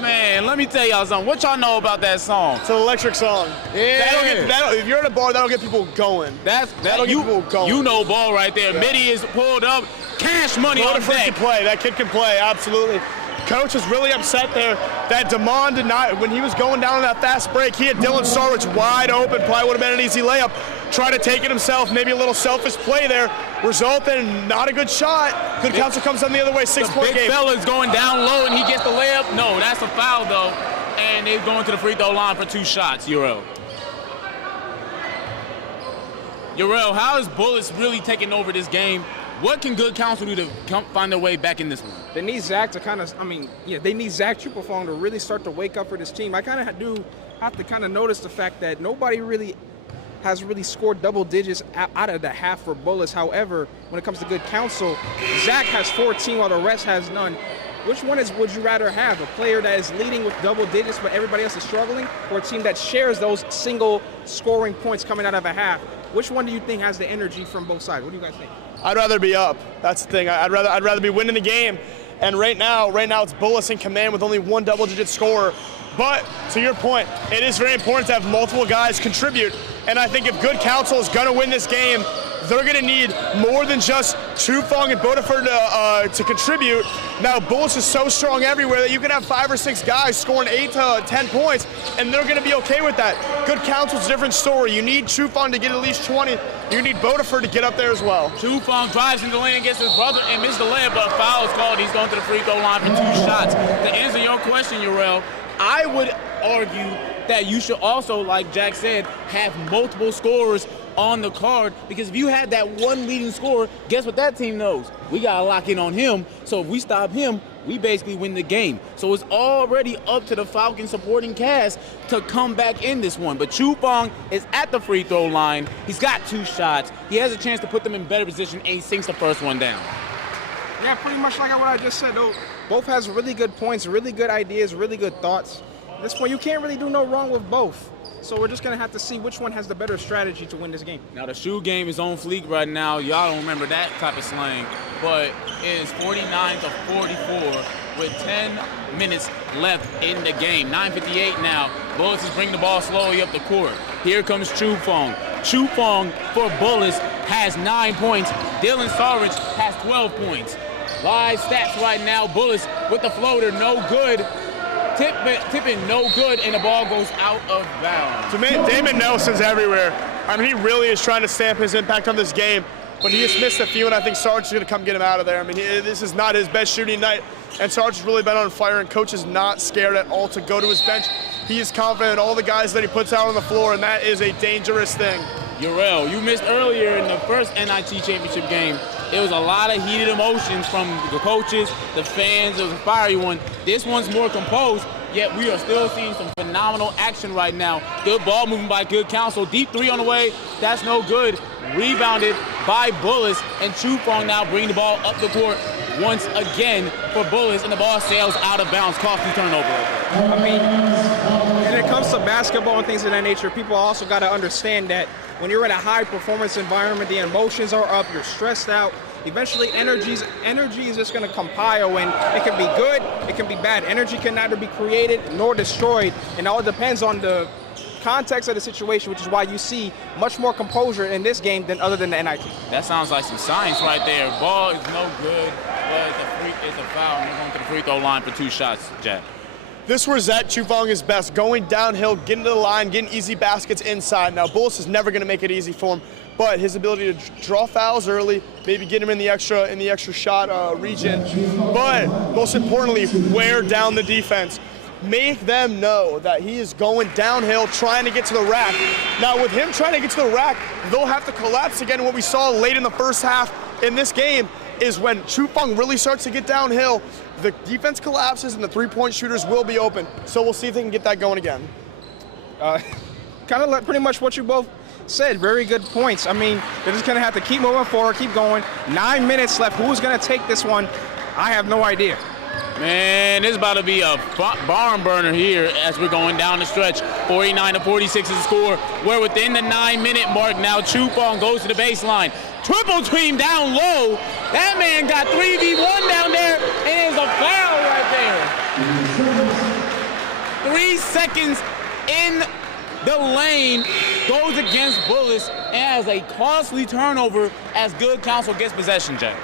man, let me tell y'all something. What y'all know about that song? It's an electric song. Yeah. If you're at a bar, that'll get people going. That'll get people going. You know ball right there. Yeah. Mitty is pulled up. Cash money on deck. Can play. That kid can play, absolutely. Coach is really upset there that DeMatha did not, when he was going down on that fast break, he had Dylan Sarwich wide open, probably would have been an easy layup. Try to take it himself, maybe a little selfish play there, resulted in not a good shot. Good Counsel comes on the other way, 6-point game. Big fella's going down low and he gets the layup. No, that's a foul though. And they're going to the free throw line for 2 shots, Urel. Urel, how is Bullis really taking over this game? What can good Counsel do to find their way back in this one? They need Zach to they need Zach Chufung to really start to wake up for this team. I kind of do have to kind of notice the fact that nobody really has scored double digits out of the half for Bullis. However, when it comes to good Counsel, Zach has 14 while the rest has none. Which one would you rather have? A player that is leading with double digits but everybody else is struggling, or a team that shares those single scoring points coming out of a half? Which one do you think has the energy from both sides? What do you guys think? I'd rather be up. That's the thing. I'd rather be winning the game. And right now it's Bullis in command with only 1 double-digit scorer. But to your point, it is very important to have multiple guys contribute. And I think if good Counsel is going to win this game, they're going to need more than just Chufung and Bodeford to contribute. Now, Bullis is so strong everywhere that you can have 5 or 6 guys scoring 8 to 10 points, and they're going to be okay with that. Good Counsel's a different story. You need Chufung to get at least 20. You need Bodeford to get up there as well. Chufung drives in the lane against his brother and misses the layup, but a foul is called. He's going to the free throw line for 2 shots. To answer your question, Urel, I would argue that you should also, like Jack said, have multiple scorers on the card, because if you had that one leading scorer, guess what that team knows? We got to lock in on him, so if we stop him, we basically win the game. So it's already up to the Falcons supporting cast to come back in this one. But Chufung is at the free throw line. He's got 2 shots. He has a chance to put them in better position, and he sinks the first one down. Yeah, pretty much like what I just said, though. Both has really good points, really good ideas, really good thoughts. At this point, you can't really do no wrong with both. So we're just going to have to see which one has the better strategy to win this game. Now, the shoe game is on fleek right now. Y'all don't remember that type of slang. But it is 49-44 with 10 minutes left in the game. 9:58 now. Bullis is bringing the ball slowly up the court. Here comes Chufung. Chufung for Bullis has 9 points. Dylan Sarwich has 12 points. Live stats right now. Bullis with the floater, no good. Tipping no good, and the ball goes out of bounds. Damon Nelson's everywhere. I mean, he really is trying to stamp his impact on this game, but he just missed a few, and I think Sarge is going to come get him out of there. I mean, this is not his best shooting night, and Sarge has really been on fire, and Coach is not scared at all to go to his bench. He is confident in all the guys that he puts out on the floor, and that is a dangerous thing. Urel, you missed earlier in the first NIT championship game. It was a lot of heated emotions from the coaches, the fans. It was a fiery one. This one's more composed, yet we are still seeing some phenomenal action right now. Good ball moving by good Counsel. Deep 3 on the way. That's no good. Rebounded by Bullis, and Chufung now bringing the ball up the court once again for Bullis, and the ball sails out of bounds. Costly turnover. I mean, when it comes to basketball and things of that nature, people also got to understand that when you're in a high-performance environment, the emotions are up, you're stressed out. Eventually, energy is just going to compile, and it can be good, it can be bad. Energy can neither be created nor destroyed, and all depends on the context of the situation, which is why you see much more composure in this game than other than the NIT. That sounds like some science right there. Ball is no good, but it's a foul, and we're going to the free throw line for 2 shots, Jack. This is where Zach Chufung is best, going downhill, getting to the line, getting easy baskets inside. Now, Bullis is never going to make it easy for him, but his ability to draw fouls early, maybe get him in the extra shot region, but most importantly, wear down the defense. Make them know that he is going downhill, trying to get to the rack. Now, with him trying to get to the rack, they'll have to collapse again, what we saw late in the first half in this game, is when Chufeng really starts to get downhill, the defense collapses and the three-point shooters will be open. So we'll see if they can get that going again. Kind of like pretty much what you both said. Very good points. I mean, they're just going to have to keep moving forward, keep going. 9 minutes left. Who's going to take this one? I have no idea. Man, this is about to be a barn burner here as we're going down the stretch. 49-46 is the score. We're within the 9-minute mark now. Chufeng goes to the baseline. Triple team down low. That man got 3v1 down there, and it's a foul right there. 3 seconds in the lane, goes against Bullis, and has a costly turnover as Good Counsel gets possession, Jack.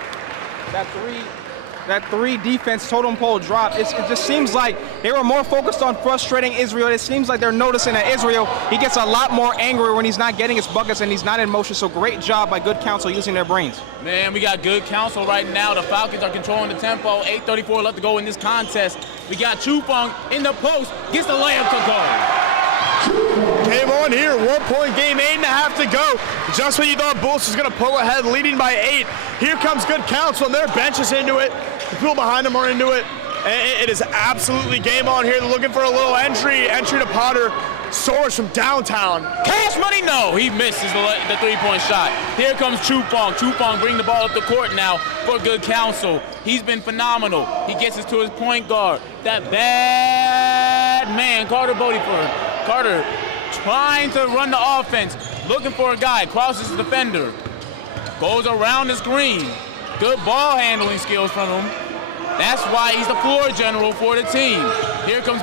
That three defense totem pole drop, it just seems like they were more focused on frustrating Israel. It seems like they're noticing that Israel, he gets a lot more angry when he's not getting his buckets and he's not in motion. So great job by Good Counsel using their brains. Man, we got Good Counsel right now. The Falcons are controlling the tempo. 8:34 left to go in this contest. We got Chufeng in the post, gets the layup to go. Game on here, 1-point game, 8.5 to go. Just when you thought Bullis was going to pull ahead, leading by 8. Here comes Good Counsel, and their bench is into it. The people behind them are into it. It is absolutely game on here. They're looking for a little entry to Potter. Soares from downtown. Cash money, no. He misses the three-point shot. Here comes Chufeng. Chufeng bring the ball up the court now for Good Counsel. He's been phenomenal. He gets us to his point guard. That bad man, Carter Bodiford. Carter trying to run the offense, looking for a guy, crosses the defender, goes around the screen. Good ball handling skills from him. That's why he's the floor general for the team. Here comes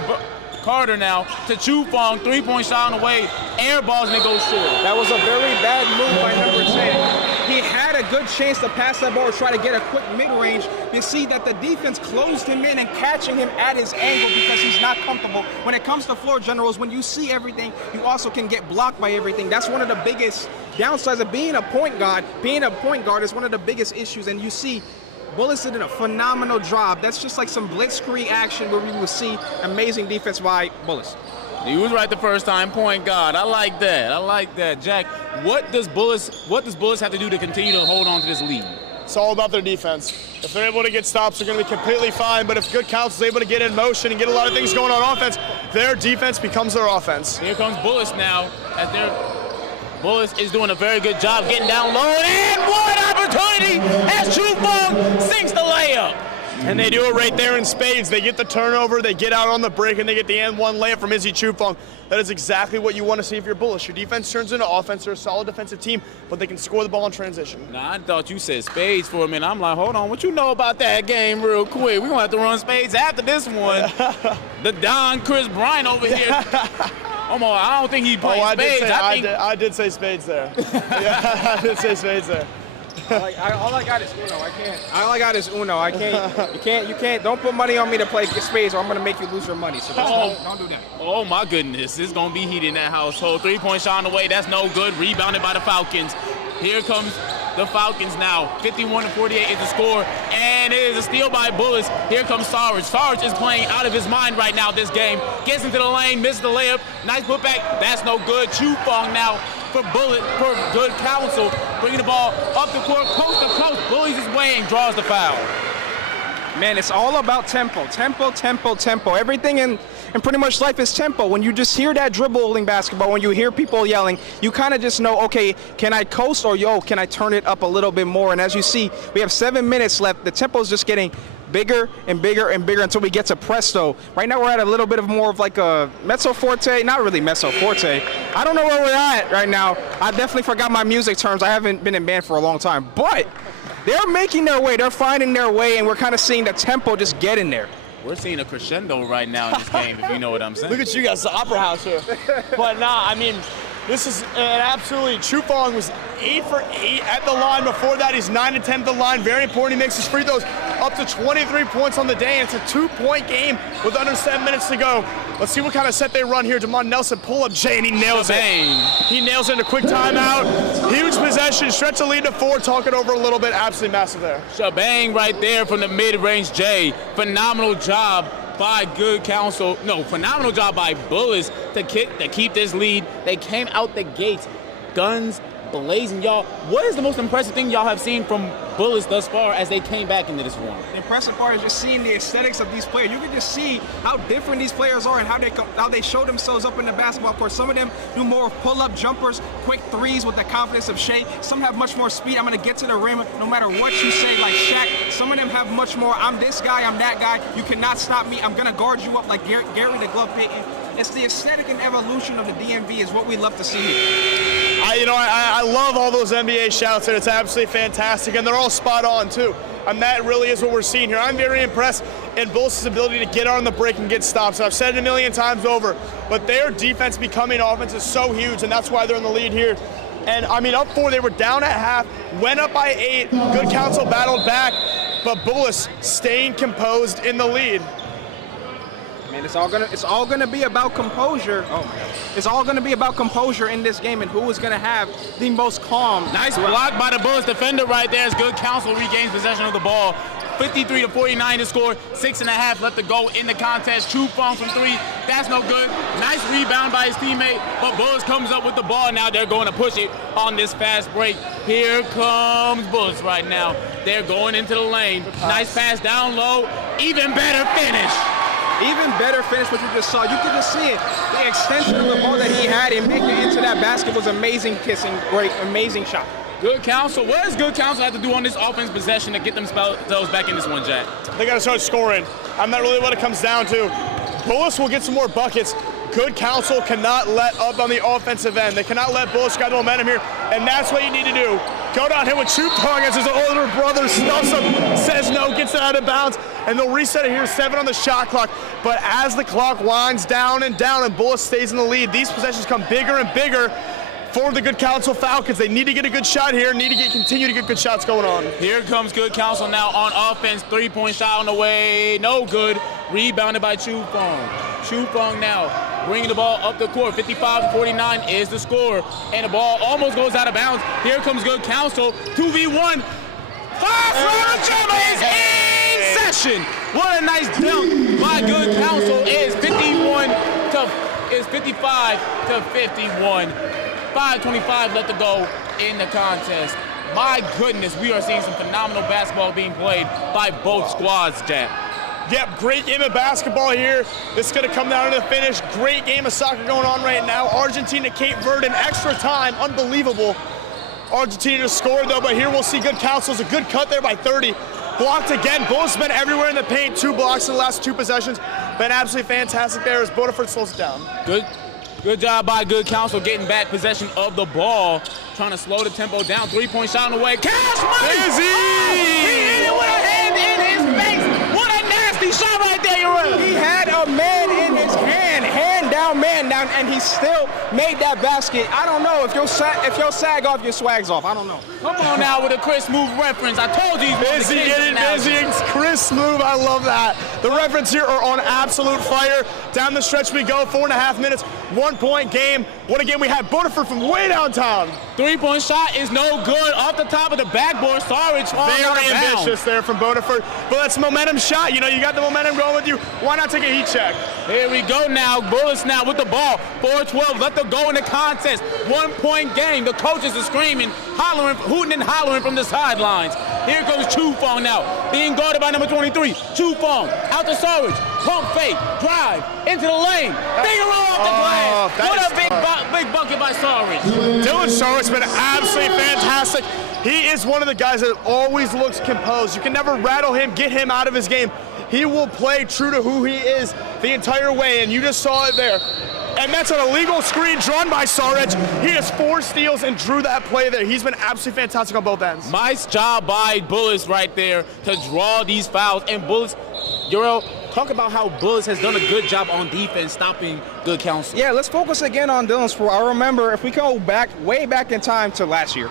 Carter now to Chufeng, three-point shot on the way, air balls and it goes short. That was a very bad move by number 10. He had a good chance to pass that ball or try to get a quick mid-range. You see that the defense closed him in and catching him at his angle because he's not comfortable. When it comes to floor generals, when you see everything, you also can get blocked by everything. That's one of the biggest downsides of being a point guard. Being a point guard is one of the biggest issues, and you see Bullis did a phenomenal job. That's just like some blitzkrieg action where we will see amazing defense by Bullis. He was right the first time, point guard. I like that. Jack, what does Bullis have to do to continue to hold on to this lead? It's all about their defense. If they're able to get stops, they're going to be completely fine. But if Good Counsel is able to get in motion and get a lot of things going on offense, their defense becomes their offense. Here comes Bullis now. Bullis is doing a very good job getting down low. And what opportunity as Chufeng sinks the layup. And they do it right there in spades. They get the turnover, they get out on the break, and they get the N1 layup from Izzy Chufeng. That is exactly what you want to see if you're Bullis. Your defense turns into offense. They're a solid defensive team, but they can score the ball in transition. Nah, I thought you said spades for a minute. I'm like, hold on, what you know about that game real quick? We're going to have to run spades after this one. The Don Chris Bryant over here. I don't think he played spades. I did say spades there. Yeah, I did say spades there. All I got is Uno. All I got is Uno. I can't. You can't. Don't put money on me to play spades, or I'm gonna make you lose your money. So don't do that. Oh my goodness, it's gonna be heated in that household. 3-point shot on the way. That's no good. Rebounded by the Falcons. Here comes the Falcons now. 51-48 is the score, and it is a steal by Bullis. Here comes Soares. Soares is playing out of his mind right now this game. Gets into the lane, misses the layup. Nice putback. That's no good. Chufeng now for Good Counsel, bringing the ball up the court, coast to coast. Bullies his way and draws the foul. Man, it's all about tempo. Everything in pretty much life is tempo. When you just hear that dribbling basketball, when you hear people yelling, you kind of just know, okay, can I coast or can I turn it up a little bit more? And as you see, we have 7 minutes left. The tempo is just getting bigger and bigger and bigger until we get to presto. Right now we're at a little bit of more of like a mezzo forte, not really mezzo forte. I don't know where we're at right now. I definitely forgot my music terms. I haven't been in band for a long time, but they're making their way. They're finding their way, and we're kind of seeing the tempo just get in there. We're seeing a crescendo right now in this game, if you know what I'm saying. Look at you guys, the Opera House here. But nah, I mean, this is an absolutely, Chufeng was 8 for 8 at the line. Before that, he's 9 to 10 at the line. Very important, he makes his free throws up to 23 points on the day. And it's a 2-point game with under 7 minutes to go. Let's see what kind of set they run here. DeMond Nelson pull up Jay, and he nails it. He nails it in a quick timeout. Huge possession, stretch the lead to 4, talk it over a little bit. Absolutely massive there. Shabang right there from the mid-range Jay. Phenomenal job by Good Counsel. No, phenomenal job by Bullis to keep this lead. They came out the gates, guns blazing. Y'all, what is the most impressive thing y'all have seen from Bullis thus far as they came back into this one? The impressive part is just seeing the aesthetics of these players. You can just see how different these players are and how they show themselves up in the basketball court. Some of them do more pull-up jumpers, quick threes with the confidence of Shea. Some have much more speed. I'm going to get to the rim no matter what you say, like Shaq. Some of them have much more, I'm this guy, I'm that guy. You cannot stop me. I'm going to guard you up like Gary the Glove Payton. It's the aesthetic and evolution of the DMV is what we love to see here. I love all those NBA shouts, and it's absolutely fantastic, and they're all spot on too. And that really is what we're seeing here. I'm very impressed in Bullis' ability to get on the break and get stops. I've said it a million times over, but their defense becoming offense is so huge, and that's why they're in the lead here. And I mean, up 4, they were down at half, went up by 8. Good Counsel battled back, but Bullis staying composed in the lead. Man, it's all gonna be about composure. Oh my God. It's all gonna be about composure in this game and who is gonna have the most calm. Nice block by the Bullis defender right there as Good Counsel regains possession of the ball. 53-49 to score, 6.5 left to go in the contest. True Fong from 3, that's no good. Nice rebound by his teammate, but Bullis comes up with the ball. Now they're going to push it on this fast break. Here comes Bullis right now. They're going into the lane. Nice pass down low, even better finish. Even better finish, what you just saw. You could just see it. The extension of the ball that he had and making it into that basket was amazing kissing, great, amazing shot. Good Counsel. What does Good Counsel have to do on this offense possession to get themselves back in this one, Jack? They got to start scoring. I'm not really what it comes down to. Bullis will get some more buckets. Good Counsel cannot let up on the offensive end. They cannot let Bullis get the momentum here, and that's what you need to do. Go downhill with Shoop Tong as his older brother stuffs him, says no, gets it out of bounds, and they'll reset it here, 7 on the shot clock. But as the clock winds down and Bullis stays in the lead, these possessions come bigger and bigger for the Good Counsel Falcons. They need to get a good shot here, continue to get good shots going on. Here comes Good Counsel now on offense, 3-point shot on the way, no good. Rebounded by Chu Fong. Chu Fong now bringing the ball up the court. 55-49 is the score, and the ball almost goes out of bounds. Here comes Good Counsel, 2v1. Far jumper is in session. What a nice dunk by Good Counsel. It's 55 to 51. 5:25 left to go in the contest. My goodness, we are seeing some phenomenal basketball being played by both squads, Jack. Yep, great game of basketball here. This is going to come down to the finish. Great game of soccer going on right now. Argentina, Cape Verde in extra time. Unbelievable. Argentina to score, though, but here we'll see Good Counsel. A good cut there by 30. Blocked again. Bullis been everywhere in the paint. 2 blocks in the last 2 possessions. Been absolutely fantastic there as Bodeford slows it down. Good job by Good Counsel getting back possession of the ball. Trying to slow the tempo down. 3-point shot on the way. Cash money! Busy! He hit it with a hand in his face. What a nasty shot right there, Urel. He had a man in his hand down, man down, and he still made that basket. I don't know if your sag off, your swag's off. I don't know. Come on now with a Chris Move reference. I told you he's busy, getting busy. Chris Move, I love that. The reference here are on absolute fire. Down the stretch we go, 4.5 minutes, 1-point game. What a game we had. Bodeford from way downtown. 3-point shot is no good. Off the top of the backboard, Sarich falling out of bounds. Very ambitious there from Bodeford. But that's a momentum shot. You know, you got the momentum going with you. Why not take a heat check? Here we go now. Bullis now with the ball. 4-12 left to go in the contest. 1-point game. The coaches are screaming, hollering, hooting and hollering from the sidelines. Here goes Chu Fong now, being guarded by number 23. Chu Fong out to Sarich. Pump fake, drive into the lane. Finger roll off the glass. What a big bucket by Sarich. Dylan Sarich has been absolutely fantastic. He is one of the guys that always looks composed. You can never rattle him, get him out of his game. He will play true to who he is the entire way, and you just saw it there. And that's an illegal screen drawn by Sarich. He has 4 steals and drew that play there. He's been absolutely fantastic on both ends. Nice job by Bullis right there to draw these fouls. And Bullis, Urel, talk about how Bullis has done a good job on defense stopping Good Counsel. Yeah, let's focus again on Dylan Sport. I remember, if we go back, way back in time to last year,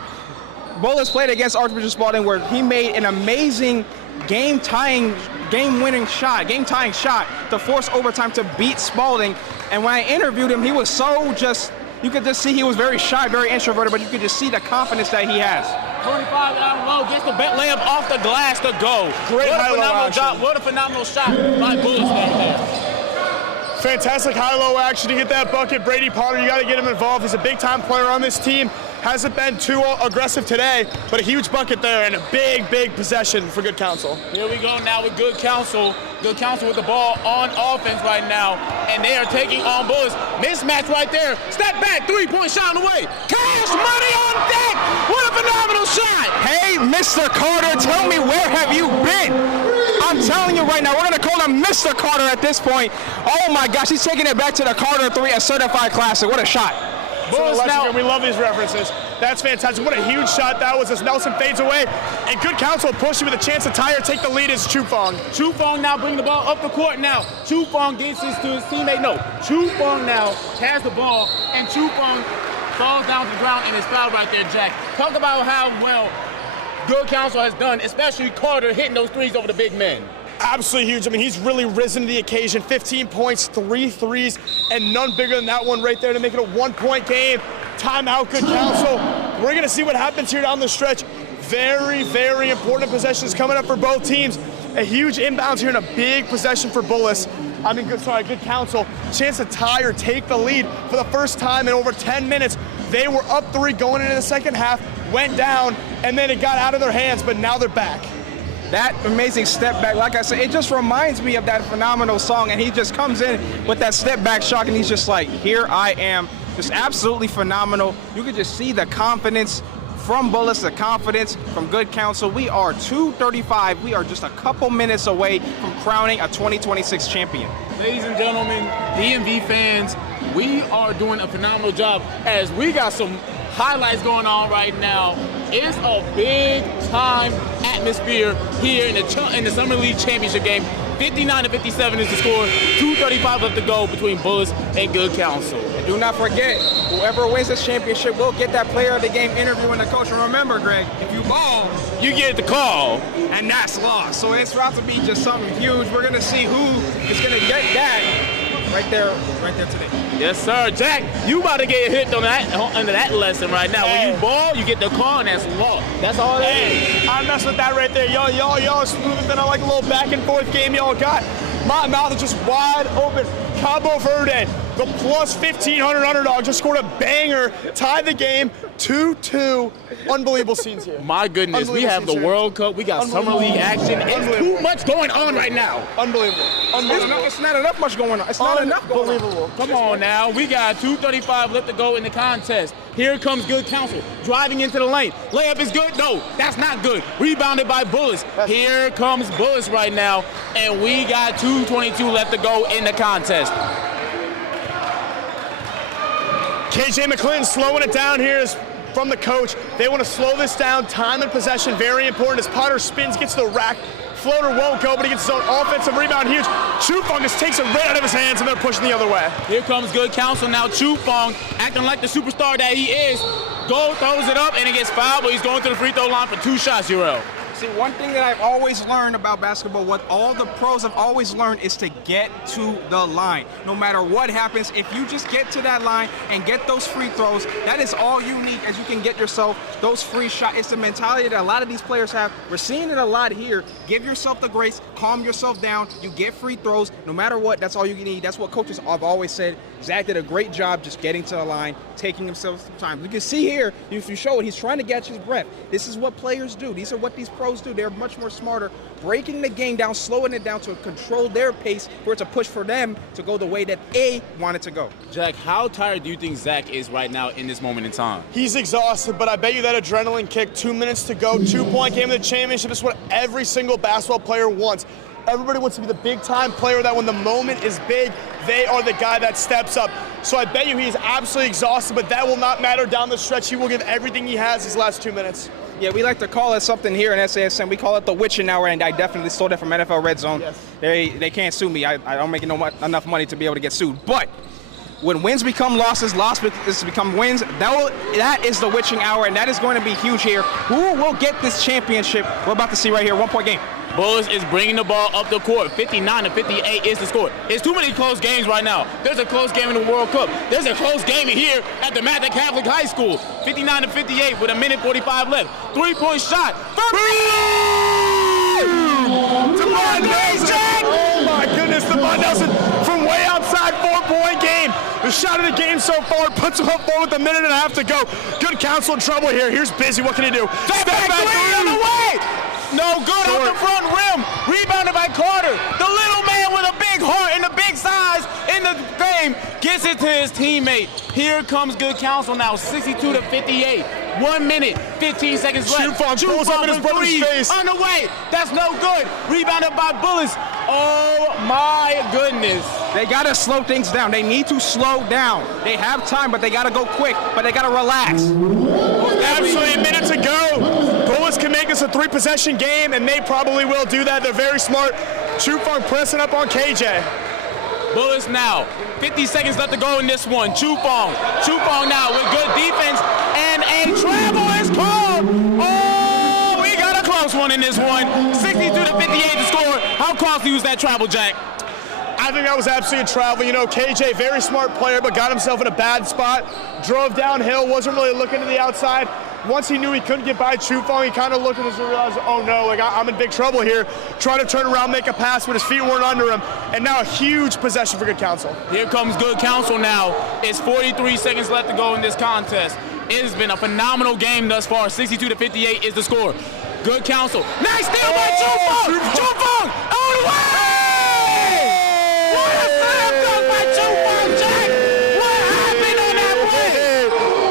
Bullis played against Archbishop Spalding where he made an amazing game-tying shot to force overtime to beat Spalding. And when I interviewed him, he was so you could just see he was very shy, very introverted, but you could just see the confidence that he has. 25 down low, gets the layup off the glass to go. Great phenomenal job. What a phenomenal shot by Bullis right there. Fantastic high-low action to get that bucket. Brady Potter, you got to get him involved. He's a big-time player on this team. Hasn't been too aggressive today, but a huge bucket there and a big, big possession for Good Counsel. Here we go now with Good Counsel. Good Counsel with the ball on offense right now, and they are taking on Bullis. Mismatch right there. Step back, three-point shot on the way. Cash money on deck. What a phenomenal shot. Hey, Mr. Carter, tell me, where have you been? I'm telling you right now, we're going to call him Mr. Carter at this point. Oh my gosh, he's taking it back to the Carter 3, a certified classic. What a shot. So now, we love these references. That's fantastic. What a huge shot that was as Nelson fades away. And Good Counsel pushing with a chance to tie or take the lead is Chufong. Chufong now bringing the ball up the court now. Chufong gets this to his teammate. No, Chufong now has the ball, and Chufong falls down to the ground and is fouled right there, Jack. Talk about how well Good Counsel has done, especially Carter hitting those threes over the big men. Absolutely huge. I mean, he's really risen to the occasion. 15 points, 3 threes, and none bigger than that one right there to make it a 1-point game. Timeout, Good Counsel. We're going to see what happens here down the stretch. Very, very important possessions coming up for both teams. A huge inbounds here and a big possession for Bullis. Good Counsel. Chance to tie or take the lead for the first time in over 10 minutes. They were up 3 going into the second half, went down, and then it got out of their hands, but now they're back. That amazing step back, like I said, it just reminds me of that phenomenal song, and he just comes in with that step back shot, and he's just like, here I am. Just absolutely phenomenal. You can just see the confidence from Bullis, the confidence from Good Counsel. We are 2:35. We are just a couple minutes away from crowning a 2026 champion. Ladies and gentlemen, DMV fans, we are doing a phenomenal job as we got some highlights going on right now. It's a big time atmosphere here in the Summer League Championship game. 59-57 is the score. 2:35 left to go between Bullis and Good Counsel. And do not forget, whoever wins this championship will get that player of the game interview in the coach. And remember, Greg, if you ball, you get the call. And that's lost. So it's about to be just something huge. We're going to see who is going to get that right there today. Yes, sir. Jack, you about to get hit on under that lesson right now. Hey. When you ball, you get the call, and that's law. That's all it is. I mess with that right there. Y'all smooth than I like a little back and forth game y'all got. My mouth is just wide open. Cabo Verde, the plus 1,500 underdog, just scored a banger, tied the game 2-2. Unbelievable scenes here. My goodness, we have the World Cup, we got Summer League action. It's too much going on right now. Unbelievable. It's not enough much going on. It's not enough going on. Come on now, we got 2:35 left to go in the contest. Here comes Good Counsel, driving into the lane. Layup is good? No, that's not good. Rebounded by Bullis. Here comes Bullis right now, and we got 2:22 left to go in the contest. KJ McClinton slowing it down here is from the coach. They want to slow this down. Time and possession, very important as Potter spins, gets to the rack. Floater won't go, but he gets his own offensive rebound. Huge. Chufong just takes it right out of his hands, and they're pushing the other way. Here comes Good Counsel now. Chufong, acting like the superstar that he is, throws it up, and it gets fouled, but he's going to the free throw line for 2 shots, Urel. See, one thing that I've always learned about basketball, what all the pros have always learned, is to get to the line. No matter what happens, if you just get to that line and get those free throws, that is all you need as you can get yourself those free shots. It's the mentality that a lot of these players have. We're seeing it a lot here. Give yourself the grace, calm yourself down. You get free throws. No matter what, that's all you need. That's what coaches have always said. Zach did a great job just getting to the line, taking himself some time. You can see here, if you show it, he's trying to catch his breath. This is what players do. These are what these pros do. They're much more smarter, breaking the game down, slowing it down to control their pace for it to push for them to go the way that they want it to go. Jack, how tired do you think Zach is right now in this moment in time? He's exhausted, but I bet you that adrenaline kick, 2 minutes to go, 2-point game of the championship is what every single basketball player wants. Everybody wants to be the big-time player that when the moment is big, they are the guy that steps up. So I bet you he's absolutely exhausted, but that will not matter down the stretch. He will give everything he has these last 2 minutes. Yeah, we like to call it something here in SASN. We call it the witching hour, and I definitely stole that from NFL Red Zone. Yes. They can't sue me. I don't make enough money to be able to get sued. But when wins become losses, losses become wins, that is the witching hour, and that is going to be huge here. Who will get this championship? We're about to see right here, 1-point game. Bullis is bringing the ball up the court. 59-58 is the score. It's too many close games right now. There's a close game in the World Cup. There's a close game here at DeMatha Catholic High School. 59-58 with 1:45 left. 3-point shot. DeMatha Nelson! Oh my goodness, DeMatha Nelson from way outside, 4-point game. The shot of the game so far. Puts him up 4 with a minute and a half to go. Good Counsel in trouble here. Here's Busy. What can he do? Step back three on the way. No good off the front rim. Rebounded by Carter. The little man with a big heart and a big size in the game gets it to his teammate. Here comes Good Counsel now, 62-58. 1 minute, 15 seconds left. Pulls up in his brother's face. On the way. That's no good. Rebounded by Bullis. Oh my goodness. They got to slow things down. They need to slow down. They have time, but they got to go quick, but they got to relax. Absolutely, a minute to go. Bullis can make this a 3-possession game, and they probably will do that. They're very smart. Chufong pressing up on KJ. Bullis now, 50 seconds left to go in this one. Chufong now with good defense, and a travel is called. Oh, we got a close one in this one. 62-58 to score. How costly was that travel, Jack? I think that was absolutely a travel. You know, KJ, very smart player, but got himself in a bad spot. Drove downhill, wasn't really looking to the outside. Once he knew he couldn't get by Chufong, he kind of looked at us and realized, oh no, like I'm in big trouble here. Trying to turn around, make a pass, but his feet weren't under him. And now a huge possession for Good Counsel. Here comes Good Counsel now. It's 43 seconds left to go in this contest. It has been a phenomenal game thus far. 62-58 is the score. Good Counsel. Nice steal by Chufong! Chufong on the way! What a slam dunk by Chufong, Jack! What happened on that play?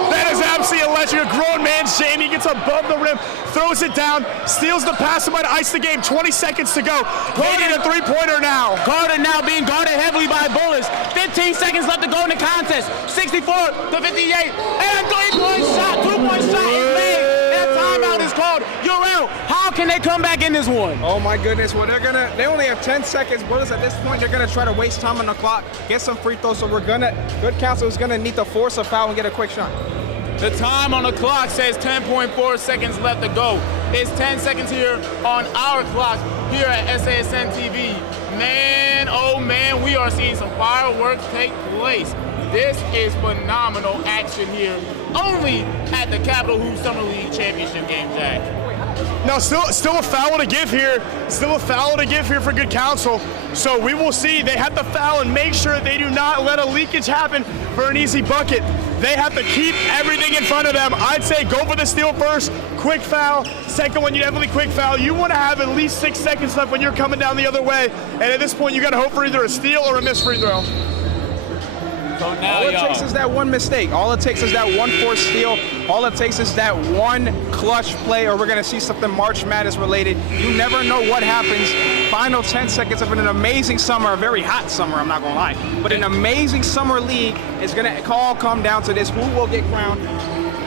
That is absolutely electric. A grown man, Shane. He gets above the rim, throws it down, steals the pass, and might ice the game. 20 seconds to go. They need a three-pointer now. Carter now being guarded heavily by Bullis. 15 seconds left to go in the contest. 64-58. And a three-point shot. Two-point shot is made. And a timeout is called. You're out. How can they come back in this one? Oh my goodness, well they only have 10 seconds. Bullis at this point, they're gonna try to waste time on the clock, get some free throws, so Good Counsel is gonna need to force a foul and get a quick shot. The time on the clock says 10.4 seconds left to go. It's 10 seconds here on our clock here at SASN TV. Man, oh man, we are seeing some fireworks take place. This is phenomenal action here, only at the Capital Hoops Summer League Championship game, Jack. Now, still a foul to give here. Still a foul to give here for Good Counsel. So we will see. They have to foul and make sure they do not let a leakage happen for an easy bucket. They have to keep everything in front of them. I'd say go for the steal first, quick foul. Second one, you definitely quick foul. You want to have at least 6 seconds left when you're coming down the other way. And at this point, you got to hope for either a steal or a missed free throw. So now, all it takes is that one mistake. All it takes is that one forced steal. All it takes is that one clutch play, or we're going to see something March Madness related. You never know what happens. Final 10 seconds of an amazing summer, a very hot summer, I'm not going to lie. But an amazing summer league is going to all come down to this. Who will get crowned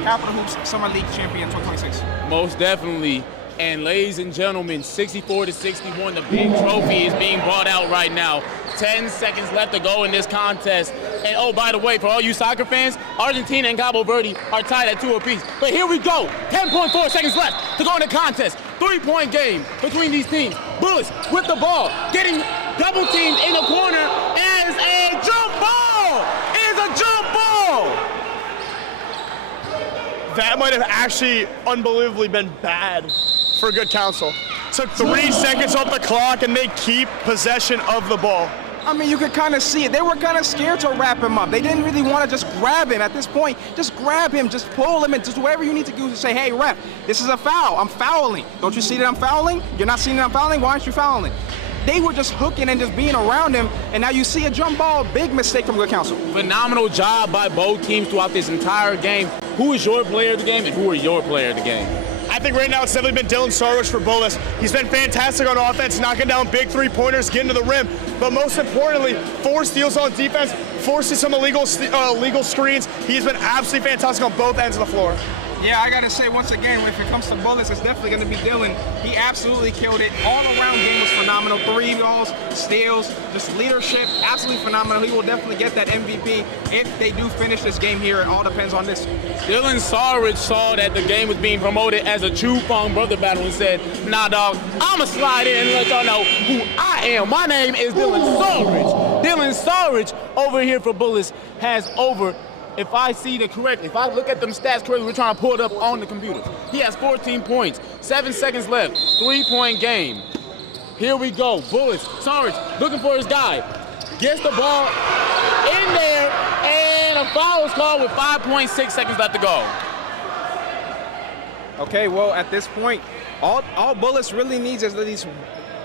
Capital Hoops Summer League Champion 2026? Most definitely. And ladies and gentlemen, 64-61, the big trophy is being brought out right now. 10 seconds left to go in this contest. And oh, by the way, for all you soccer fans, Argentina and Cabo Verde are tied at 2 apiece. But here we go, 10.4 seconds left to go in the contest. 3-point game between these teams. Bullis with the ball, getting double teamed in the corner as a jump ball. It is a jump ball. That might have actually unbelievably been bad for Good Counsel. Took 3 seconds off the clock, and they keep possession of the ball. I mean, you could kind of see it. They were kind of scared to wrap him up. They didn't really want to just grab him at this point. Just grab him, just pull him, and just whatever you need to do to say, hey, ref, this is a foul. I'm fouling. Don't you see that I'm fouling? You're not seeing that I'm fouling? Why aren't you fouling? They were just hooking and just being around him, and now you see a jump ball. Big mistake from Good Counsel. Phenomenal job by both teams throughout this entire game. Who is your player of the game, and who are your player of the game? I think right now it's definitely been Dylan Sarwich for Bullis. He's been fantastic on offense, knocking down big three-pointers, getting to the rim. But most importantly, 4 steals on defense, forces some illegal screens. He's been absolutely fantastic on both ends of the floor. Yeah, I got to say, once again, if it comes to Bullis, it's definitely going to be Dylan. He absolutely killed it. All-around game was phenomenal. 3 balls, steals, just leadership, absolutely phenomenal. He will definitely get that MVP if they do finish this game here. It all depends on this. Dylan Sarwich saw that the game was being promoted as a Chufong brother battle and said, nah, dog, I'm going to slide in and let y'all know who I am. My name is Dylan Sarwich. Dylan Sarwich over here for Bullis has over, if I look at them stats correctly, we're trying to pull it up on the computer. He has 14 points, 7 seconds left, 3-point game. Here we go, Bullis, Sarge looking for his guy. Gets the ball in there, and was called with 5.6 seconds left to go. Okay, well, at this point, all Bullis really needs is at least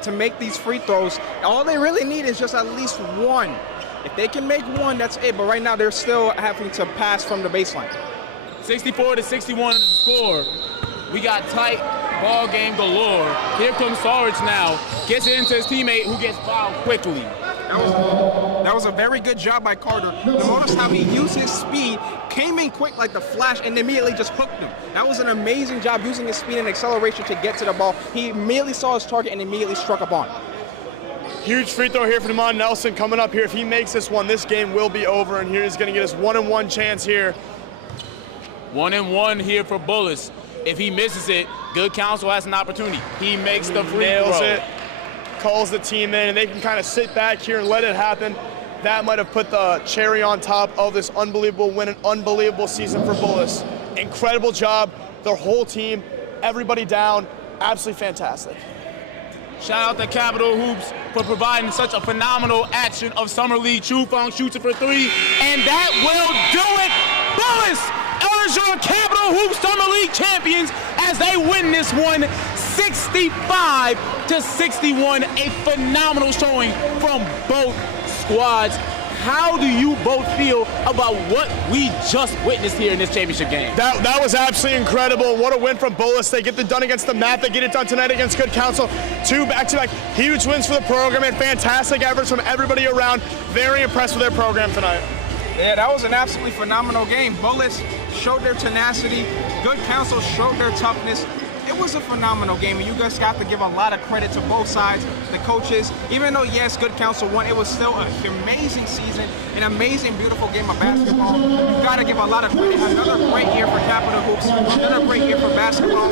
to make these free throws. All they really need is just at least one. If they can make one, that's it. But right now, they're still having to pass from the baseline. 64-61 is the score. We got tight ball game galore. Here comes Sarge now. Gets it into his teammate who gets fouled quickly. That was a very good job by Carter. Notice how he used his speed, came in quick like the flash, and immediately just hooked him. That was an amazing job using his speed and acceleration to get to the ball. He immediately saw his target and immediately struck upon. Huge free throw here for DeMatha Nelson coming up here. If he makes this one, this game will be over, and here he's going to get his 1-and-1 chance here. 1-and-1 here for Bullis. If he misses it, Good Counsel has an opportunity. He makes the free throw. Nails it, calls the team in, and they can kind of sit back here and let it happen. That might have put the cherry on top of this unbelievable win, an unbelievable season for Bullis. Incredible job, their whole team, everybody down, absolutely fantastic. Shout out to Capital Hoops for providing such a phenomenal action of Summer League. Chufeng shoots it for three, and that will do it. Bullis earns your Capital Hoops Summer League champions as they win this one 65-61. A phenomenal showing from both squads. How do you both feel about what we just witnessed here in this championship game? That was absolutely incredible. What a win from Bullis. They get it done against DeMatha. They get it done tonight against Good Counsel. 2 back-to-back huge wins for the program and fantastic efforts from everybody around. Very impressed with their program tonight. Yeah, that was an absolutely phenomenal game. Bullis showed their tenacity. Good Counsel showed their toughness. It was a phenomenal game, and you guys got to give a lot of credit to both sides, the coaches. Even though, yes, Good Counsel won, it was still an amazing season, an amazing, beautiful game of basketball. You got to give a lot of credit. Another great year for Capital Hoops, another great year for basketball.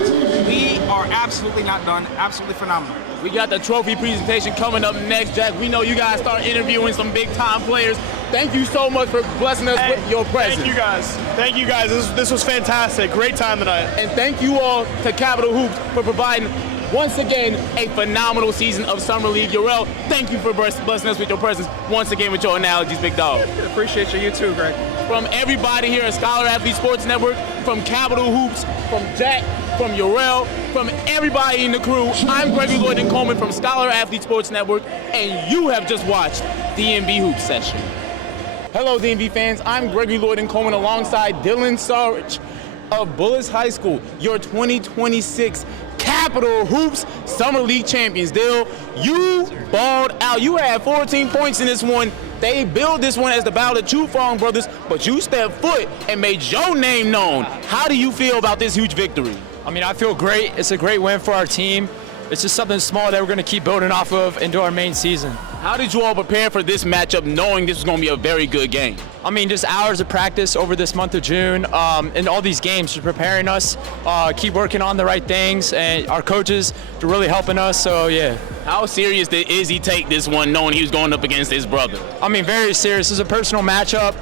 We are absolutely not done. Absolutely phenomenal. We got the trophy presentation coming up next, Jack. We know you guys start interviewing some big-time players. Thank you so much for blessing us with your presence. Thank you guys. Thank you guys. This was fantastic. Great time tonight. And thank you all to Capital Hoops for providing, once again, a phenomenal season of Summer League. Urel, thank you for blessing us with your presence once again with your analogies, big dog. Appreciate you. You too, Greg. From everybody here at Scholar Athlete Sports Network, from Capital Hoops, from Jack, from Urel, from everybody in the crew, I'm Gregory Lloyd and Coleman from Scholar Athlete Sports Network, and you have just watched DMV Hoops Session. Hello, DMV fans. I'm Gregory Lloyd and Coleman alongside Dylan Sarge of Bullis High School, your 2026 Capital Hoops Summer League champions. Dill, you balled out. You had 14 points in this one. They billed this one as the battle of Chufeng brothers, but you stepped foot and made your name known. How do you feel about this huge victory? I mean, I feel great. It's a great win for our team. It's just something small that we're going to keep building off of into our main season. How did you all prepare for this matchup knowing this was going to be a very good game? I mean, just hours of practice over this month of June and all these games just preparing us, keep working on the right things, and our coaches are really helping us, so yeah. How serious did Izzy take this one knowing he was going up against his brother? I mean, very serious. It's a personal matchup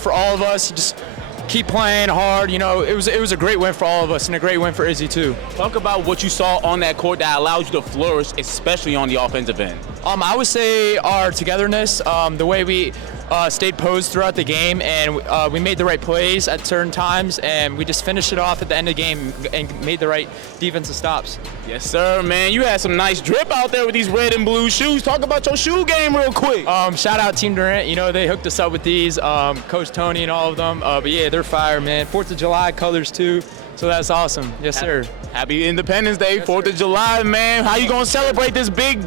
for all of us. Just keep playing hard. You know, it was a great win for all of us and a great win for Izzy too. Talk about what you saw on that court that allowed you to flourish, especially on the offensive end. I would say our togetherness, the way we stayed posed throughout the game, and we made the right plays at certain times, and we just finished it off at the end of the game and made the right defensive stops. Yes, sir, man. You had some nice drip out there with these red and blue shoes. Talk about your shoe game real quick. Shout out Team Durant. You know, they hooked us up with these, Coach Tony and all of them. But yeah, they're fire, man. 4th of July colors too. So that's awesome. Yes, sir. Happy Independence Day, yes, 4th of July, man. How you gonna celebrate this big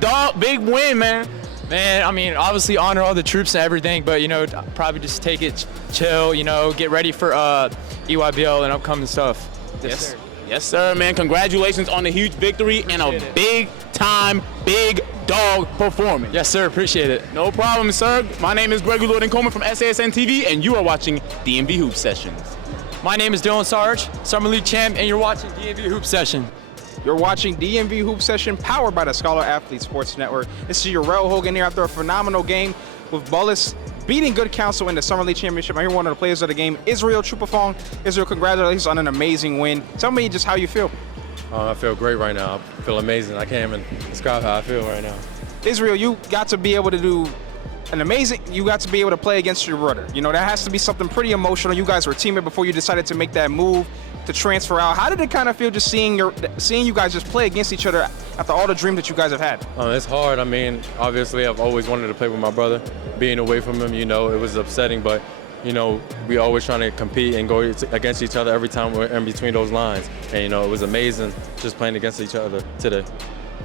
win, man? Man, I mean, obviously honor all the troops and everything, but, you know, probably just take it chill, you know, get ready for EYBL and upcoming stuff. Yes, sir. Yes, sir, man. Congratulations on the huge victory and a big-time, big dog performance. Yes, sir. Appreciate it. No problem, sir. My name is Gregory Lloyd and Coleman from SASN TV, and you are watching DMV Hoop Sessions. My name is Dylan Sarge, Summer League champ, and you're watching DMV Hoop Session. You're watching DMV Hoop Session, powered by the Scholar Athlete Sports Network. This is Urel Hogan here after a phenomenal game with Bullis beating Good Counsel in the Summer League Championship. I'm here one of the players of the game, Israel Chufeng. Israel, congratulations on an amazing win. Tell me just how you feel. I feel great right now. I feel amazing. I can't even describe how I feel right now. Israel, you got to be able to do you got to be able to play against your brother. You know, that has to be something pretty emotional. You guys were teammates before you decided to make that move to transfer out. How did it kind of feel just seeing you guys just play against each other after all the dreams that you guys have had? It's hard. I mean, obviously, I've always wanted to play with my brother. Being away from him, you know, it was upsetting, but, you know, we always trying to compete and go against each other every time we're in between those lines. And, you know, it was amazing just playing against each other today.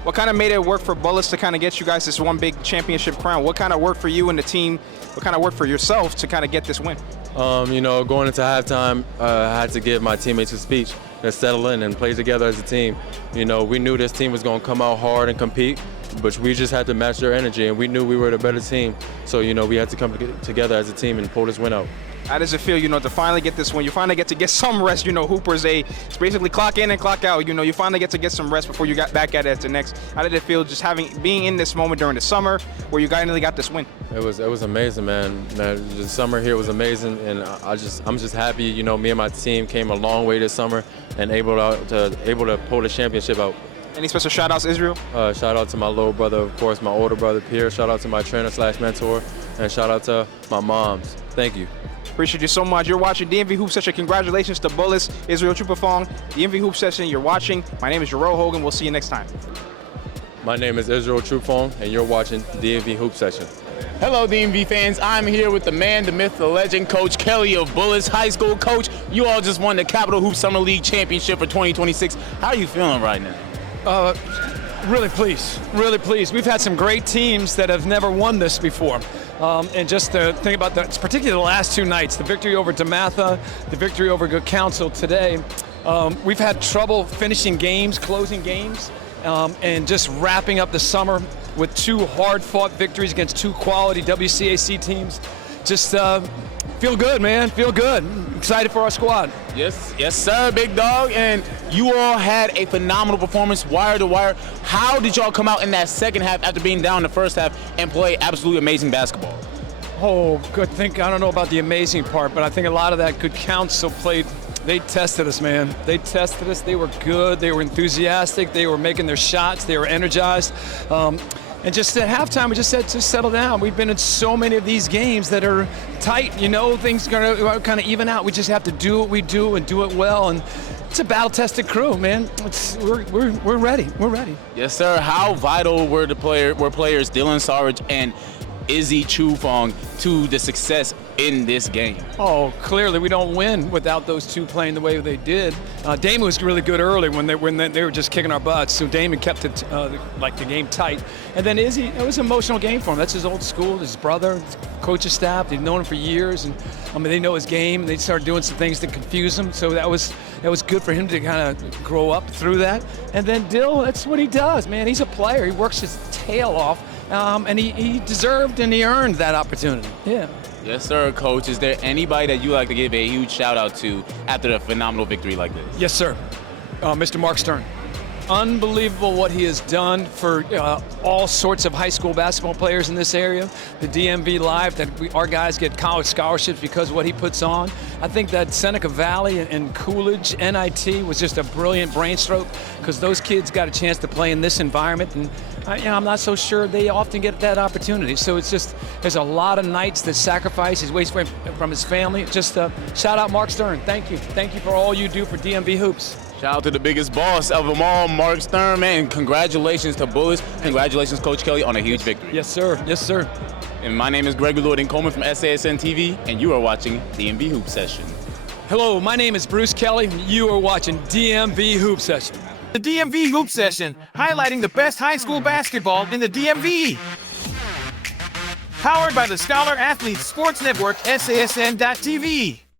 What kind of made it work for Bullis to kind of get you guys this one big championship crown? What kind of worked for you and the team? What kind of worked for yourself to kind of get this win? You know, going into halftime, I had to give my teammates a speech and settle in and play together as a team. You know, we knew this team was going to come out hard and compete, but we just had to match their energy, and we knew we were the better team. So, you know, we had to come together as a team and pull this win out. How does it feel, you know, to finally get this win? You finally get to get some rest. You know, Hooper's it's basically clock in and clock out. You know, you finally get to get some rest before you got back at it the next. How did it feel just being in this moment during the summer where you finally got this win? It was amazing, man. The summer here was amazing, and I'm just happy. You know, me and my team came a long way this summer and able to pull the championship out. Any special shout-outs, Israel? Shout out to my little brother, of course, my older brother, Pierre. Shout out to my trainer/mentor, and shout out to my moms. Thank you. Appreciate you so much. You're watching DMV Hoop Session. Congratulations to Bullis, Israel Chupafong. DMV Hoop Session, you're watching. My name is Jerome Hogan. We'll see you next time. My name is Israel Trufong, and you're watching DMV Hoop Session. Hello, DMV fans. I'm here with the man, the myth, the legend, Coach Kelly of Bullis High School. Coach, you all just won the Capital Hoop Summer League Championship for 2026. How are you feeling right now? Really pleased, really pleased. We've had some great teams that have never won this before. And just to think about that, particularly the last two nights, the victory over DeMatha, the victory over Good Counsel today, we've had trouble finishing games, closing games, and just wrapping up the summer with two hard-fought victories against two quality WCAC teams. Just feel good, man, feel good. Excited for our squad. Yes, sir, big dog. And you all had a phenomenal performance, wire to wire. How did y'all come out in that second half after being down in the first half and play absolutely amazing basketball? Oh, good. I don't know about the amazing part, but I think a lot of that Good Counsel played. They tested us, man. They tested us. They were good. They were enthusiastic. They were making their shots. They were energized. And just at halftime, we just said, just settle down. We've been in so many of these games that are tight. You know, things are going to kind of even out. We just have to do what we do and do it well. And it's a battle-tested crew, man. We're ready. We're ready. Yes, sir. How vital were players Dylan Sarge and Izzy Chufong to the success in this game? Oh, clearly we don't win without those two playing the way they did. Damon was really good early when they were just kicking our butts. So Damon kept it like the game tight. And then Izzy, it was an emotional game for him. That's his old school, his brother, his coach's staff. They've known him for years, and I mean they know his game. They started doing some things to confuse him. So that was good for him to kind of grow up through that. And then Dill, that's what he does, man. He's a player. He works his tail off. And he deserved and he earned that opportunity. Yeah. Yes, sir, Coach. Is there anybody that you like to give a huge shout out to after a phenomenal victory like this? Yes, sir. Mr. Mark Stern. Unbelievable what he has done for all sorts of high school basketball players in this area. The DMV Live, our guys get college scholarships because of what he puts on. I think that Seneca Valley and Coolidge NIT was just a brilliant brainstroke because those kids got a chance to play in this environment, and I'm not so sure they often get that opportunity. So it's just, there's a lot of nights that sacrifice his ways from his family. Just shout out Mark Stern. Thank you. Thank you for all you do for DMV Hoops. Shout out to the biggest boss of them all, Mark Stern, man. Congratulations to Bullis. Congratulations, Coach Kelly, on a huge victory. Yes, sir. Yes, sir. And my name is Gregory Lloyd and Coleman from SASN TV, and you are watching DMV Hoop Session. Hello, my name is Bruce Kelly, and you are watching DMV Hoop Session. The DMV Hoop Session, highlighting the best high school basketball in the DMV. Powered by the Scholar Athletes Sports Network, SASN.TV.